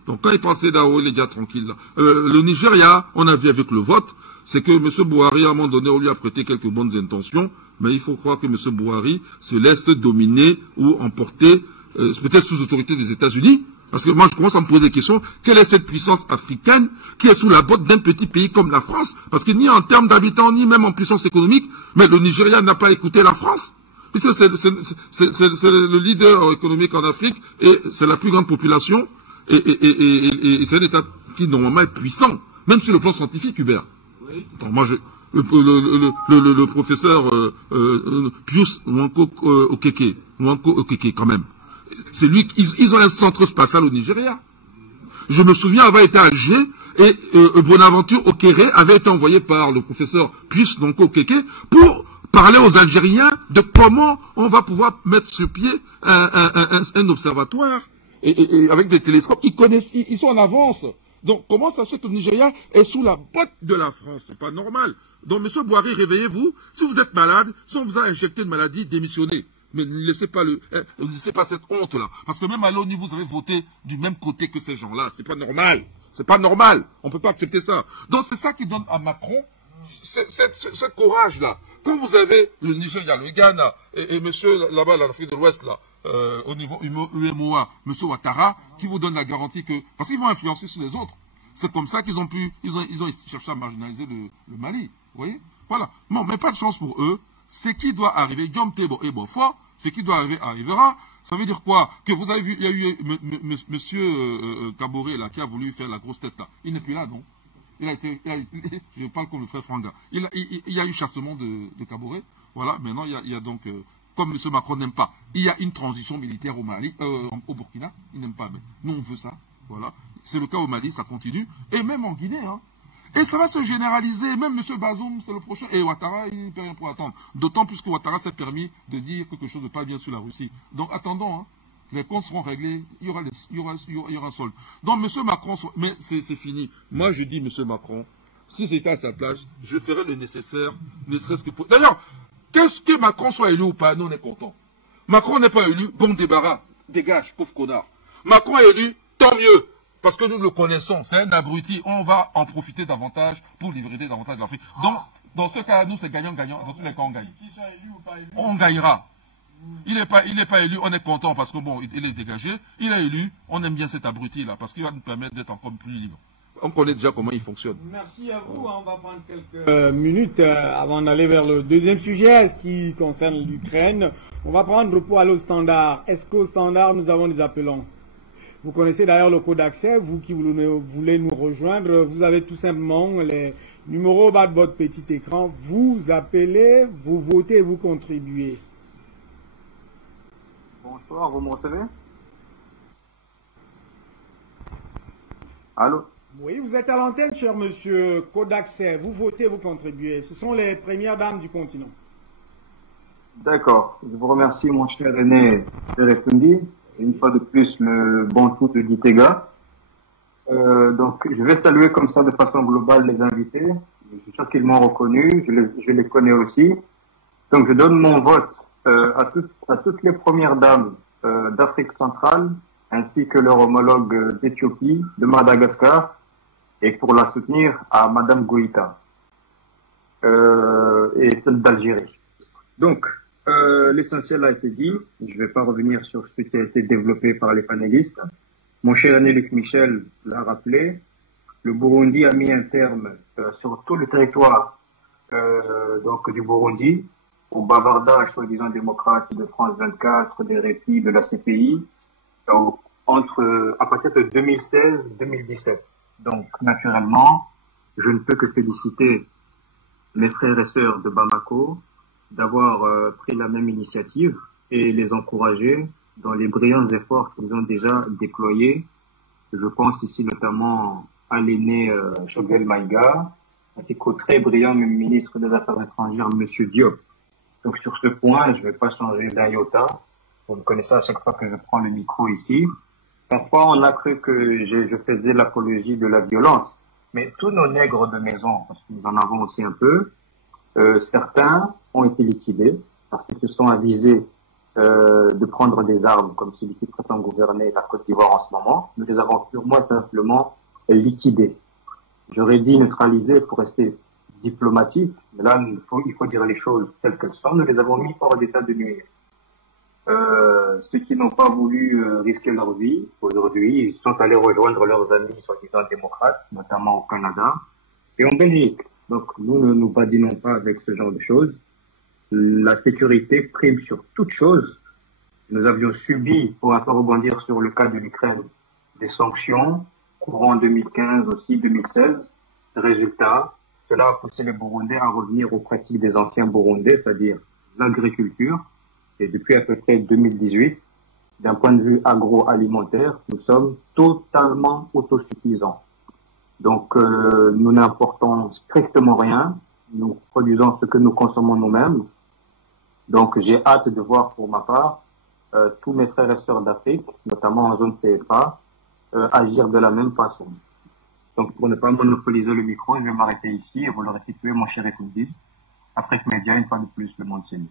Donc, quand il parle CEDEAO, il est déjà tranquille, là. Le Nigeria, on a vu avec le vote, c'est que M. Buhari, à un moment donné, on lui a prêté quelques bonnes intentions, mais il faut croire que M. Buhari se laisse dominer ou emporter, peut-être sous autorité des États-Unis. Parce que moi, je commence à me poser des questions. Quelle est cette puissance africaine qui est sous la botte d'un petit pays comme la France? Parce que ni en termes d'habitants, ni même en puissance économique, mais le Nigeria n'a pas écouté la France. Puisque c'est le leader économique en Afrique et c'est la plus grande population. Et c'est un État qui, normalement, est puissant. Même sur le plan scientifique, Hubert. Oui. Donc, moi, le professeur Pius Nwanko Okeke, quand même. C'est lui, ils ont un centre spatial au Nigeria. Je me souviens avoir été à Alger et Bonaventure Okere avait été envoyé par le professeur Puisse, donc Okeke, pour parler aux Algériens de comment on va pouvoir mettre sur pied un observatoire et avec des télescopes. Ils connaissent, ils sont en avance. Donc, comment ça se fait que le Nigeria est sous la botte de la France? C'est pas normal. Donc, monsieur Boari, réveillez-vous. Si vous êtes malade, si on vous a injecté une maladie, démissionnez. Mais ne laissez pas cette honte-là. Parce que même à l'ONU, vous avez voté du même côté que ces gens-là. C'est pas normal. C'est pas normal. On peut pas accepter ça. Donc, c'est ça qui donne à Macron ce courage-là. Quand vous avez le Nigeria, le Ghana, et monsieur là-bas, l'Afrique de l'Ouest, là, au niveau UMOA, monsieur Ouattara, qui vous donne la garantie que... Parce qu'ils vont influencer sur les autres. C'est comme ça qu'ils ont pu... Ils ont cherché à marginaliser le Mali. Vous voyez? Voilà. Bon, mais pas de chance pour eux. Ce qui doit arriver, Guillaume Tebo et Beaufort, ce qui doit arriver arrivera. Ça veut dire quoi? Que vous avez vu, il y a eu monsieur Kaboré, là, qui a voulu faire la grosse tête, là. Il n'est plus là, non? Je parle comme le frère Franga. Il y a eu chassement de Kaboré. Voilà, maintenant, il y a donc... comme M. Macron n'aime pas, il y a une transition militaire au Mali, au Burkina, il n'aime pas, mais nous on veut ça, voilà. C'est le cas au Mali, ça continue, et même en Guinée, hein. Et ça va se généraliser, même M. Bazoum, c'est le prochain, et Ouattara, il ne peut rien pour attendre. D'autant plus que Ouattara s'est permis de dire quelque chose de pas bien sur la Russie. Donc attendons, hein. Les comptes seront réglés, il y aura solde. Donc M. Macron, mais c'est fini. Moi je dis M. Macron, si j'étais à sa place, je ferais le nécessaire, ne serait-ce que pour... D'ailleurs, qu'est-ce que Macron soit élu ou pas, nous on est content. Macron n'est pas élu, bon débarras, dégage, pauvre connard. Macron est élu, tant mieux, parce que nous le connaissons, c'est un abruti, on va en profiter davantage pour livrer davantage de l'Afrique. Donc, dans ce cas, nous c'est gagnant-gagnant, dans tous les cas on gagne. On gagnera. Il n'est pas élu, on est content parce que bon, il est dégagé, il est élu, on aime bien cet abruti là, parce qu'il va nous permettre d'être encore plus libre. On connaît déjà comment il fonctionne. Merci à vous. On va prendre quelques minutes avant d'aller vers le deuxième sujet, ce qui concerne l'Ukraine. On va prendre pour aller au standard. Est-ce qu'au standard, nous avons des appelants? Vous connaissez d'ailleurs le code d'accès. Vous qui voulez nous rejoindre, vous avez tout simplement les numéros au bas de votre petit écran. Vous appelez, vous votez, vous contribuez. Bonsoir, vous me recevez? Allô? Oui, vous êtes à l'antenne, cher monsieur Codaxer. Vous votez, vous contribuez. Ce sont les premières dames du continent. D'accord. Je vous remercie, mon cher René Terefundi. Une fois de plus, le bon tour de Ditega. Donc, je vais saluer comme ça de façon globale les invités. Je suis sûr qu'ils m'ont reconnu. Je les connais aussi. Donc, je donne mon vote à toutes les premières dames d'Afrique centrale, ainsi que leur homologue d'Éthiopie, de Madagascar, et pour la soutenir à Madame Goïta et celle d'Algérie. Donc, l'essentiel a été dit. Je ne vais pas revenir sur ce qui a été développé par les panélistes. Mon cher René Luc Michel l'a rappelé. Le Burundi a mis un terme sur tout le territoire donc du Burundi au bavardage soi-disant démocrate de France 24, des RFI, de la CPI, donc, à partir de 2016-2017. Donc, naturellement, je ne peux que féliciter mes frères et sœurs de Bamako d'avoir pris la même initiative et les encourager dans les brillants efforts qu'ils ont déjà déployés. Je pense ici notamment à l'aîné Choguel Maïga, ainsi qu'au très brillant ministre des Affaires étrangères, M. Diop. Donc, sur ce point, je ne vais pas changer d'un iota. Vous me connaissez à chaque fois que je prends le micro ici. Parfois, on a cru que je faisais l'apologie de la violence. Mais tous nos nègres de maison, parce que nous en avons aussi un peu, certains ont été liquidés parce qu'ils se sont avisés de prendre des armes comme celui qui prétend gouverner la Côte d'Ivoire en ce moment. Nous les avons purement simplement liquidés. J'aurais dit neutralisés pour rester diplomatique, mais là, il faut dire les choses telles qu'elles sont. Nous les avons mis hors d'état de nuire. Ceux qui n'ont pas voulu risquer leur vie, aujourd'hui, ils sont allés rejoindre leurs amis soi-disant démocrates, notamment au Canada et en Belgique. Donc, nous ne nous badinons pas avec ce genre de choses. La sécurité prime sur toute chose. Nous avions subi, pour un peu rebondir sur le cas de l'Ukraine, des sanctions, courant 2015 aussi, 2016. Résultat, cela a poussé les Burundais à revenir aux pratiques des anciens Burundais, c'est-à-dire l'agriculture. Et depuis à peu près 2018, d'un point de vue agroalimentaire, nous sommes totalement autosuffisants. Donc, nous n'importons strictement rien. Nous produisons ce que nous consommons nous-mêmes. Donc, j'ai hâte de voir pour ma part tous mes frères et sœurs d'Afrique, notamment en zone CFA, agir de la même façon. Donc, pour ne pas monopoliser le micro, je vais m'arrêter ici et vous l'aurez situé, mon cher Ekoudi. Afrique Média, une fois de plus, le monde c'est nous.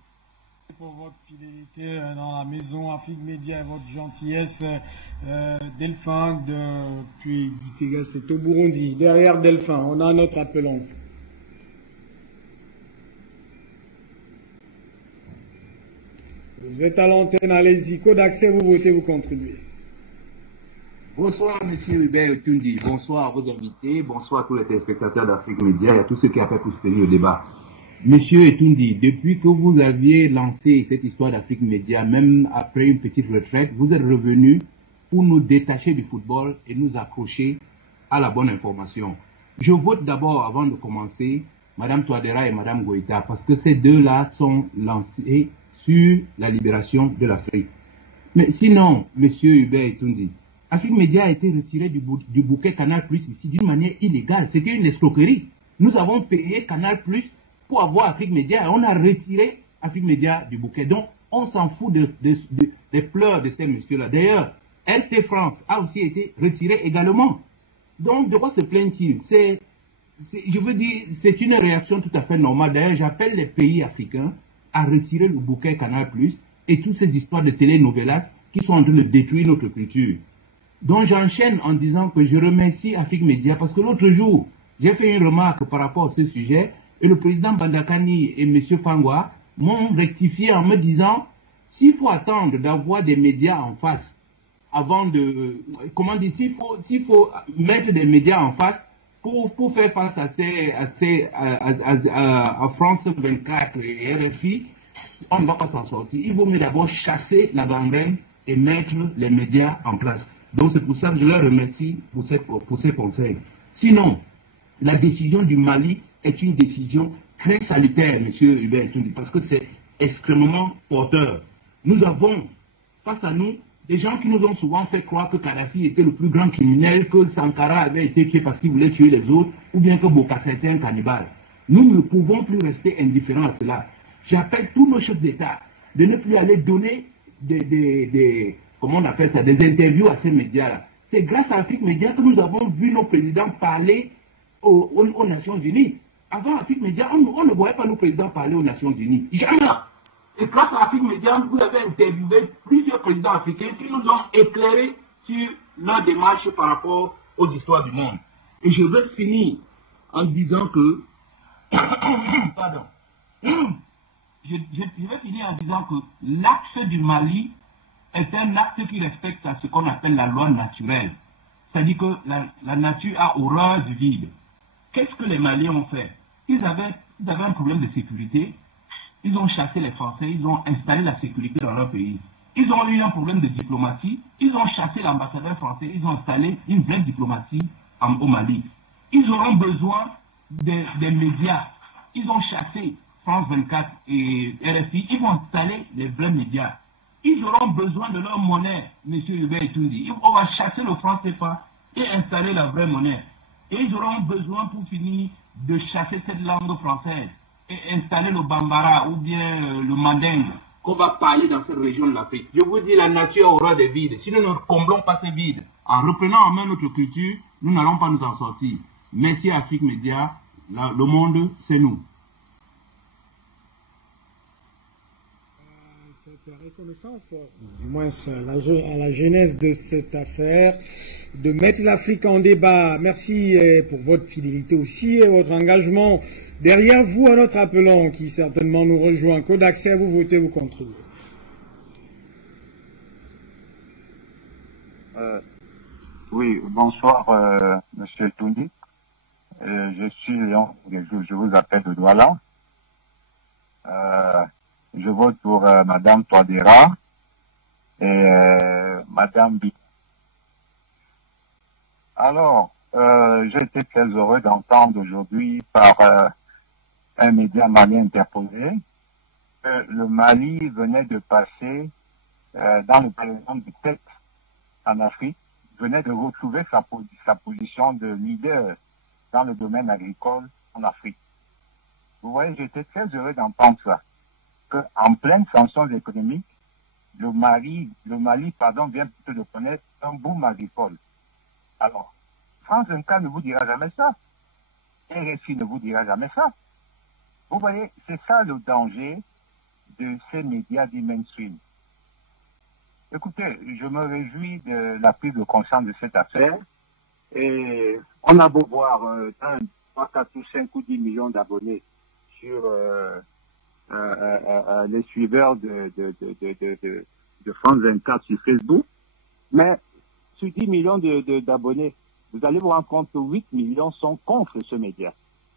Pour votre fidélité dans la maison Afrique Média et votre gentillesse, Delphin depuis Gitega, c'est au Burundi. Derrière Delphin, on a notre appelant. Vous êtes à l'antenne, allez-y, code d'accès, vous votez, vous contribuez. Bonsoir, monsieur Hubert Tundi. Bonsoir à vos invités. Bonsoir à tous les téléspectateurs d'Afrique Média et à tous ceux qui appellent pour soutenir le débat. Monsieur Etundi, depuis que vous aviez lancé cette histoire d'Afrique Média, même après une petite retraite, vous êtes revenu pour nous détacher du football et nous accrocher à la bonne information. Je vote d'abord, avant de commencer, Madame Touadéra et Madame Goïta, parce que ces deux-là sont lancés sur la libération de l'Afrique. Mais sinon, monsieur Hubert Etundi, Afrique Média a été retiré du bouquet Canal Plus ici d'une manière illégale. C'était une escroquerie. Nous avons payé Canal Plus pour avoir Afrique Média et on a retiré Afrique Média du bouquet. Donc, on s'en fout des pleurs de ces messieurs-là. D'ailleurs, RT France a aussi été retiré également. Donc, de quoi se plaignent-ils? Je veux dire, c'est une réaction tout à fait normale. D'ailleurs, j'appelle les pays africains à retirer le bouquet Canal Plus et toutes ces histoires de télénovelas qui sont en train de détruire notre culture. Donc, j'enchaîne en disant que je remercie Afrique Média parce que l'autre jour, j'ai fait une remarque par rapport à ce sujet. Et le président Bandakani et M. Fangwa m'ont rectifié en me disant s'il faut attendre d'avoir des médias en face avant de... comment dire, s'il faut mettre des médias en face pour faire face à France 24 et RFI, on ne va pas s'en sortir. Il vaut mieux d'abord chasser la gangrène et mettre les médias en place. Donc c'est pour ça que je leur remercie pour ces conseils. Sinon, la décision du Mali est une décision très salutaire, M. Hubert Tundi, parce que c'est extrêmement porteur. Nous avons face à nous des gens qui nous ont souvent fait croire que Kadhafi était le plus grand criminel, que Sankara avait été tué parce qu'il voulait tuer les autres, ou bien que Bokassa était un cannibale. Nous ne pouvons plus rester indifférents à cela. J'appelle tous nos chefs d'État de ne plus aller donner comment on appelle ça, des interviews à ces médias-là. C'est grâce à Afrique Média que nous avons vu nos présidents parler aux Nations Unies. Avant Afrique Média, on ne voyait pas nos présidents parler aux Nations Unies. Jamais. Et grâce à Afrique Média, vous avez interviewé plusieurs présidents africains qui nous ont éclairé sur leur démarche par rapport aux histoires du monde. Et je vais finir en disant que... Pardon. Je vais finir en disant que l'axe du Mali est un acte qui respecte ce qu'on appelle la loi naturelle. C'est-à-dire que la nature a horreur du vide. Qu'est-ce que les Maliens ont fait? Ils avaient un problème de sécurité. Ils ont chassé les Français. Ils ont installé la sécurité dans leur pays. Ils ont eu un problème de diplomatie. Ils ont chassé l'ambassadeur français. Ils ont installé une vraie diplomatie au Mali. Ils auront besoin des médias. Ils ont chassé France 24 et RFI. Ils vont installer les vrais médias. Ils auront besoin de leur monnaie, M. Hubert Etundi. On va chasser le franc CFA et installer la vraie monnaie. Et ils auront besoin, pour finir, de chasser cette langue française et installer le bambara ou bien le mandingue qu'on va parler dans cette région de l'Afrique. Je vous dis, la nature aura des vides. Si nous ne comblons pas ces vides, en reprenant en main notre culture, nous n'allons pas nous en sortir. Merci à Afrique Média. Le monde, c'est nous. Cette reconnaissance, du moins à la genèse de cette affaire, de mettre l'Afrique en débat. Merci pour votre fidélité aussi et votre engagement. Derrière vous, un autre appelant qui certainement nous rejoint. Code d'accès, vous votez, vous contribuez. Oui, bonsoir, Monsieur Tundi. Je suis Léon, je vous appelle de Douala. Je vote pour Madame Touadéra et Madame B. Alors, j'ai été très heureux d'entendre aujourd'hui par un média malien interposé que le Mali venait de passer dans le Parlement de tête en Afrique, venait de retrouver sa position de leader dans le domaine agricole en Afrique. Vous voyez, j'étais très heureux d'entendre ça, qu'en pleine sanction économique, le Mali vient plutôt de connaître un boom agricole. Alors, France 24 ne vous dira jamais ça. RFI ne vous dira jamais ça. Vous voyez, c'est ça le danger de ces médias dits mainstream. Écoutez, je me réjouis de la prise de conscience de cette affaire. Et on a beau voir 3, 4 ou 5 ou 10 millions d'abonnés sur les suiveurs de France 24 sur Facebook, mais sur 10 millions d'abonnés, vous allez vous rendre compte que 8 millions sont contre ce média.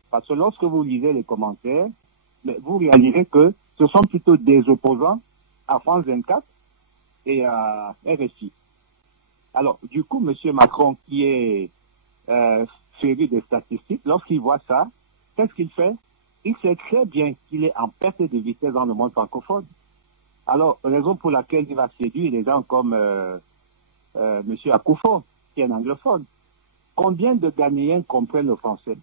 Parce que lorsque vous lisez les commentaires, vous réalisez que ce sont plutôt des opposants à France 24 et à RFI. Alors, du coup, M. Macron, qui est féru des statistiques, lorsqu'il voit ça, qu'est-ce qu'il fait? Il sait très bien qu'il est en perte de vitesse dans le monde francophone. Alors, raison pour laquelle il va séduire des gens comme M. Akufo, qui est un anglophone. Combien de Ghanéens comprennent le français?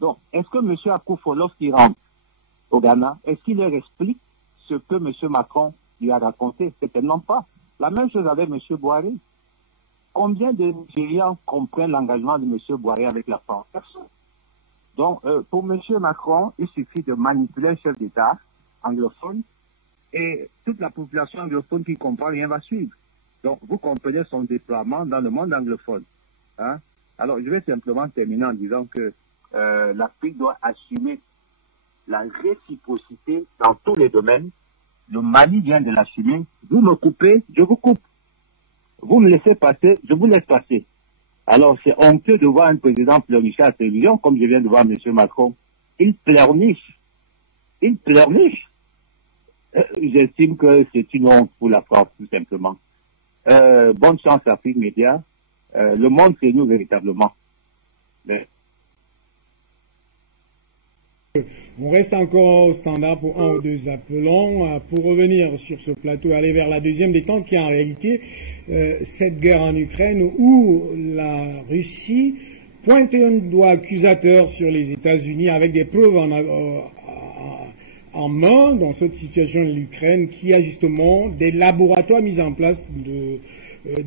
Donc, est-ce que M. Akufo, lorsqu'il rentre au Ghana, est-ce qu'il leur explique ce que M. Macron lui a raconté? Certainement pas. La même chose avec M. Boiré. Combien de Nigérians comprennent l'engagement de M. Boiré avec la France? Personne. Donc, pour M. Macron, il suffit de manipuler un chef d'État anglophone et toute la population anglophone qui comprend rien va suivre. Donc, vous comprenez son déploiement dans le monde anglophone. Hein? Alors, je vais simplement terminer en disant que l'Afrique doit assumer la réciprocité dans tous les domaines. Le Mali vient de l'assumer. Vous me coupez, je vous coupe. Vous me laissez passer, je vous laisse passer. Alors, c'est honteux de voir un président pleurnicher à la télévision, comme je viens de voir M. Macron. Il pleurniche. Il pleurniche. J'estime que c'est une honte pour la France, tout simplement. Bonne chance à Afrique Média. Le monde, c'est nous, véritablement. Mais... On reste encore au standard pour un ou deux appelants. Pour revenir sur ce plateau et aller vers la deuxième détente qui est en réalité cette guerre en Ukraine où la Russie pointe un doigt accusateur sur les États-Unis avec des preuves en main dans cette situation de l'Ukraine qui a justement des laboratoires mis en place de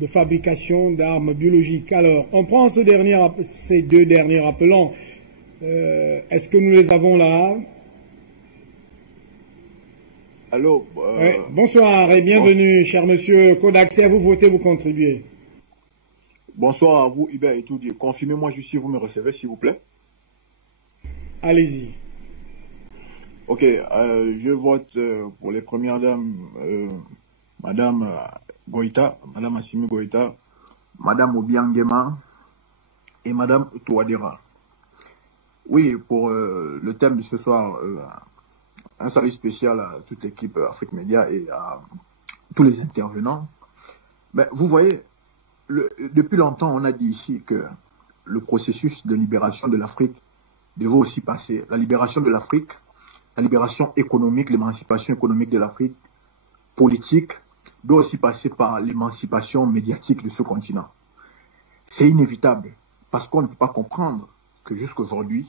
fabrication d'armes biologiques. Alors, on prend ces deux derniers appelants. Est-ce que nous les avons là? Allô. Ouais, bonsoir et bienvenue, cher monsieur Kodak. C'est à vous voter, vous contribuez. Bonsoir à vous, Hubert et tout. Confirmez-moi juste si vous me recevez, s'il vous plaît. Allez-y. Ok, je vote pour les premières dames, Madame Goïta, Madame Assimi Goïta, Madame Obiangema et Madame Touadéra. Oui, pour le thème de ce soir, un salut spécial à toute l'équipe Afrique Média et à tous les intervenants. Mais vous voyez, depuis longtemps, on a dit ici que le processus de libération de l'Afrique devait aussi passer. La libération de l'Afrique, la libération économique, l'émancipation économique de l'Afrique, politique, doit aussi passer par l'émancipation médiatique de ce continent. C'est inévitable, parce qu'on ne peut pas comprendre que jusqu'aujourd'hui,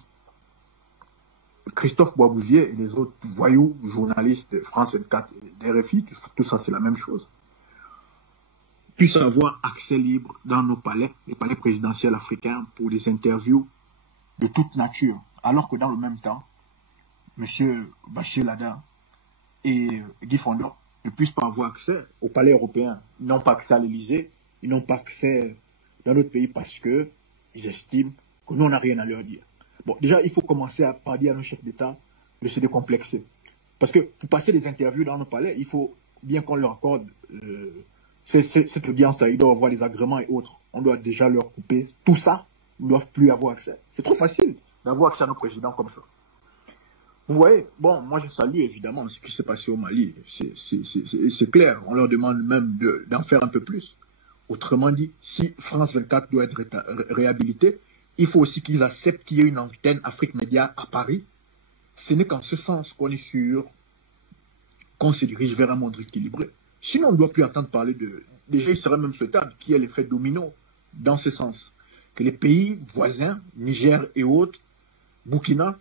Christophe Boisbouvier et les autres voyous, journalistes de France 24 et d'RFI, tout ça c'est la même chose, puissent avoir accès libre dans nos palais, les palais présidentiels africains, pour des interviews de toute nature, alors que dans le même temps, M. Bachir Lada et Guy Fondor ne puissent pas avoir accès au palais européen. Ils n'ont pas accès à l'Élysée, ils n'ont pas accès dans notre pays parce qu'ils estiment que nous, on n'a rien à leur dire. Bon, déjà, il faut commencer par dire à nos chefs d'État de se décomplexer. Parce que pour passer des interviews dans nos palais, il faut bien qu'on leur accorde cette audience-là. Ils doivent avoir les agréments et autres. On doit déjà leur couper tout ça. Ils ne doivent plus avoir accès. C'est trop facile d'avoir accès à nos présidents comme ça. Vous voyez, bon, moi je salue évidemment ce qui s'est passé au Mali. C'est clair. On leur demande même d'en faire un peu plus. Autrement dit, si France 24 doit être réhabilitée, il faut aussi qu'ils acceptent qu'il y ait une antenne Afrique Média à Paris. Ce n'est qu'en ce sens qu'on est sûr qu'on se dirige vers un monde équilibré. Sinon, on ne doit plus entendre parler de... Déjà, il serait même souhaitable qu'il y ait l'effet domino dans ce sens. Que les pays voisins, Niger et autres, Burkina,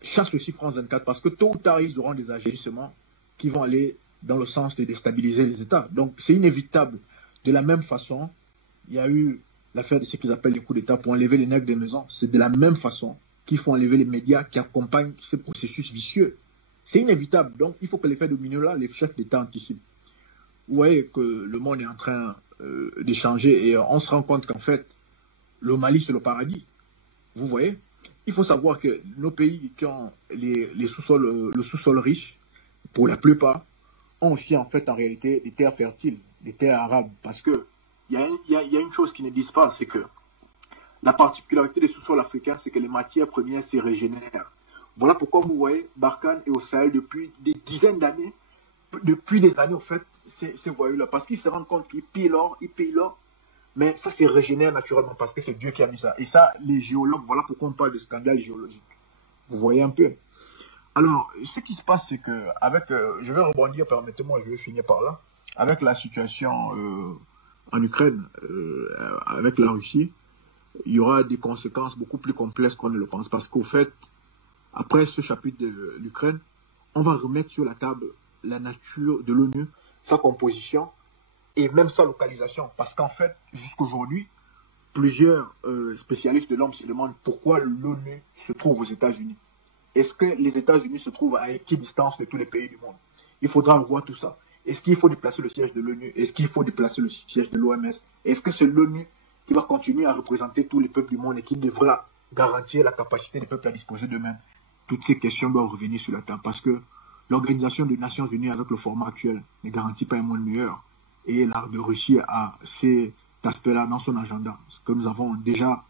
chassent aussi France 24 parce que tôt ou tard, ils auront des agissements qui vont aller dans le sens de déstabiliser les États. Donc, c'est inévitable. De la même façon, il y a eu l'affaire de ce qu'ils appellent les coups d'État pour enlever les nègres des maisons. C'est de la même façon qu'il faut enlever les médias qui accompagnent ce processus vicieux. C'est inévitable. Donc, il faut que l'effet domino-là, les chefs d'État anticipent. Vous voyez que le monde est en train d'échanger et on se rend compte qu'en fait, le Mali, c'est le paradis. Vous voyez? Il faut savoir que nos pays qui ont le sous-sol riche, pour la plupart, ont aussi en fait en réalité des terres fertiles, des terres arables. Parce que il y a une chose qu'ils ne disent pas, c'est que la particularité des sous-sols africains, c'est que les matières premières se régénèrent. Voilà pourquoi vous voyez Barkhane et au Sahel depuis des dizaines d'années, depuis des années, en fait, ces voyous-là. Parce qu'ils se rendent compte qu'ils pillent l'or, mais ça se régénère naturellement parce que c'est Dieu qui a mis ça. Et ça, les géologues, voilà pourquoi on parle de scandale géologique. Vous voyez un peu. Alors, ce qui se passe, c'est que, je vais rebondir, permettez-moi, je vais finir par là, avec la situation en Ukraine, avec la Russie, il y aura des conséquences beaucoup plus complexes qu'on ne le pense. Parce qu'au fait, après ce chapitre de l'Ukraine, on va remettre sur la table la nature de l'ONU, sa composition et même sa localisation. Parce qu'en fait, jusqu'aujourd'hui, plusieurs spécialistes de l'homme se demandent pourquoi l'ONU se trouve aux États-Unis. Est-ce que les États-Unis se trouvent à équidistance de tous les pays du monde? Il faudra revoir tout ça. Est-ce qu'il faut déplacer le siège de l'ONU? Est-ce qu'il faut déplacer le siège de l'OMS? Est-ce que c'est l'ONU qui va continuer à représenter tous les peuples du monde et qui devra garantir la capacité des peuples à disposer d'eux-mêmes? Toutes ces questions doivent revenir sur la table parce que l'Organisation des Nations Unies avec le format actuel ne garantit pas un monde meilleur. Et la Russie a cet aspect-là dans son agenda. Parce que nous avons déjà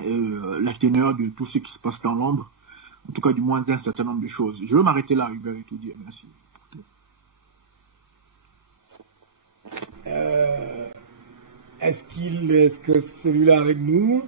la teneur de tout ce qui se passe dans l'ombre, en tout cas du moins d'un certain nombre de choses. Je vais m'arrêter là, Hubert, et tout dire. Merci. Est-ce que celui-là avec nous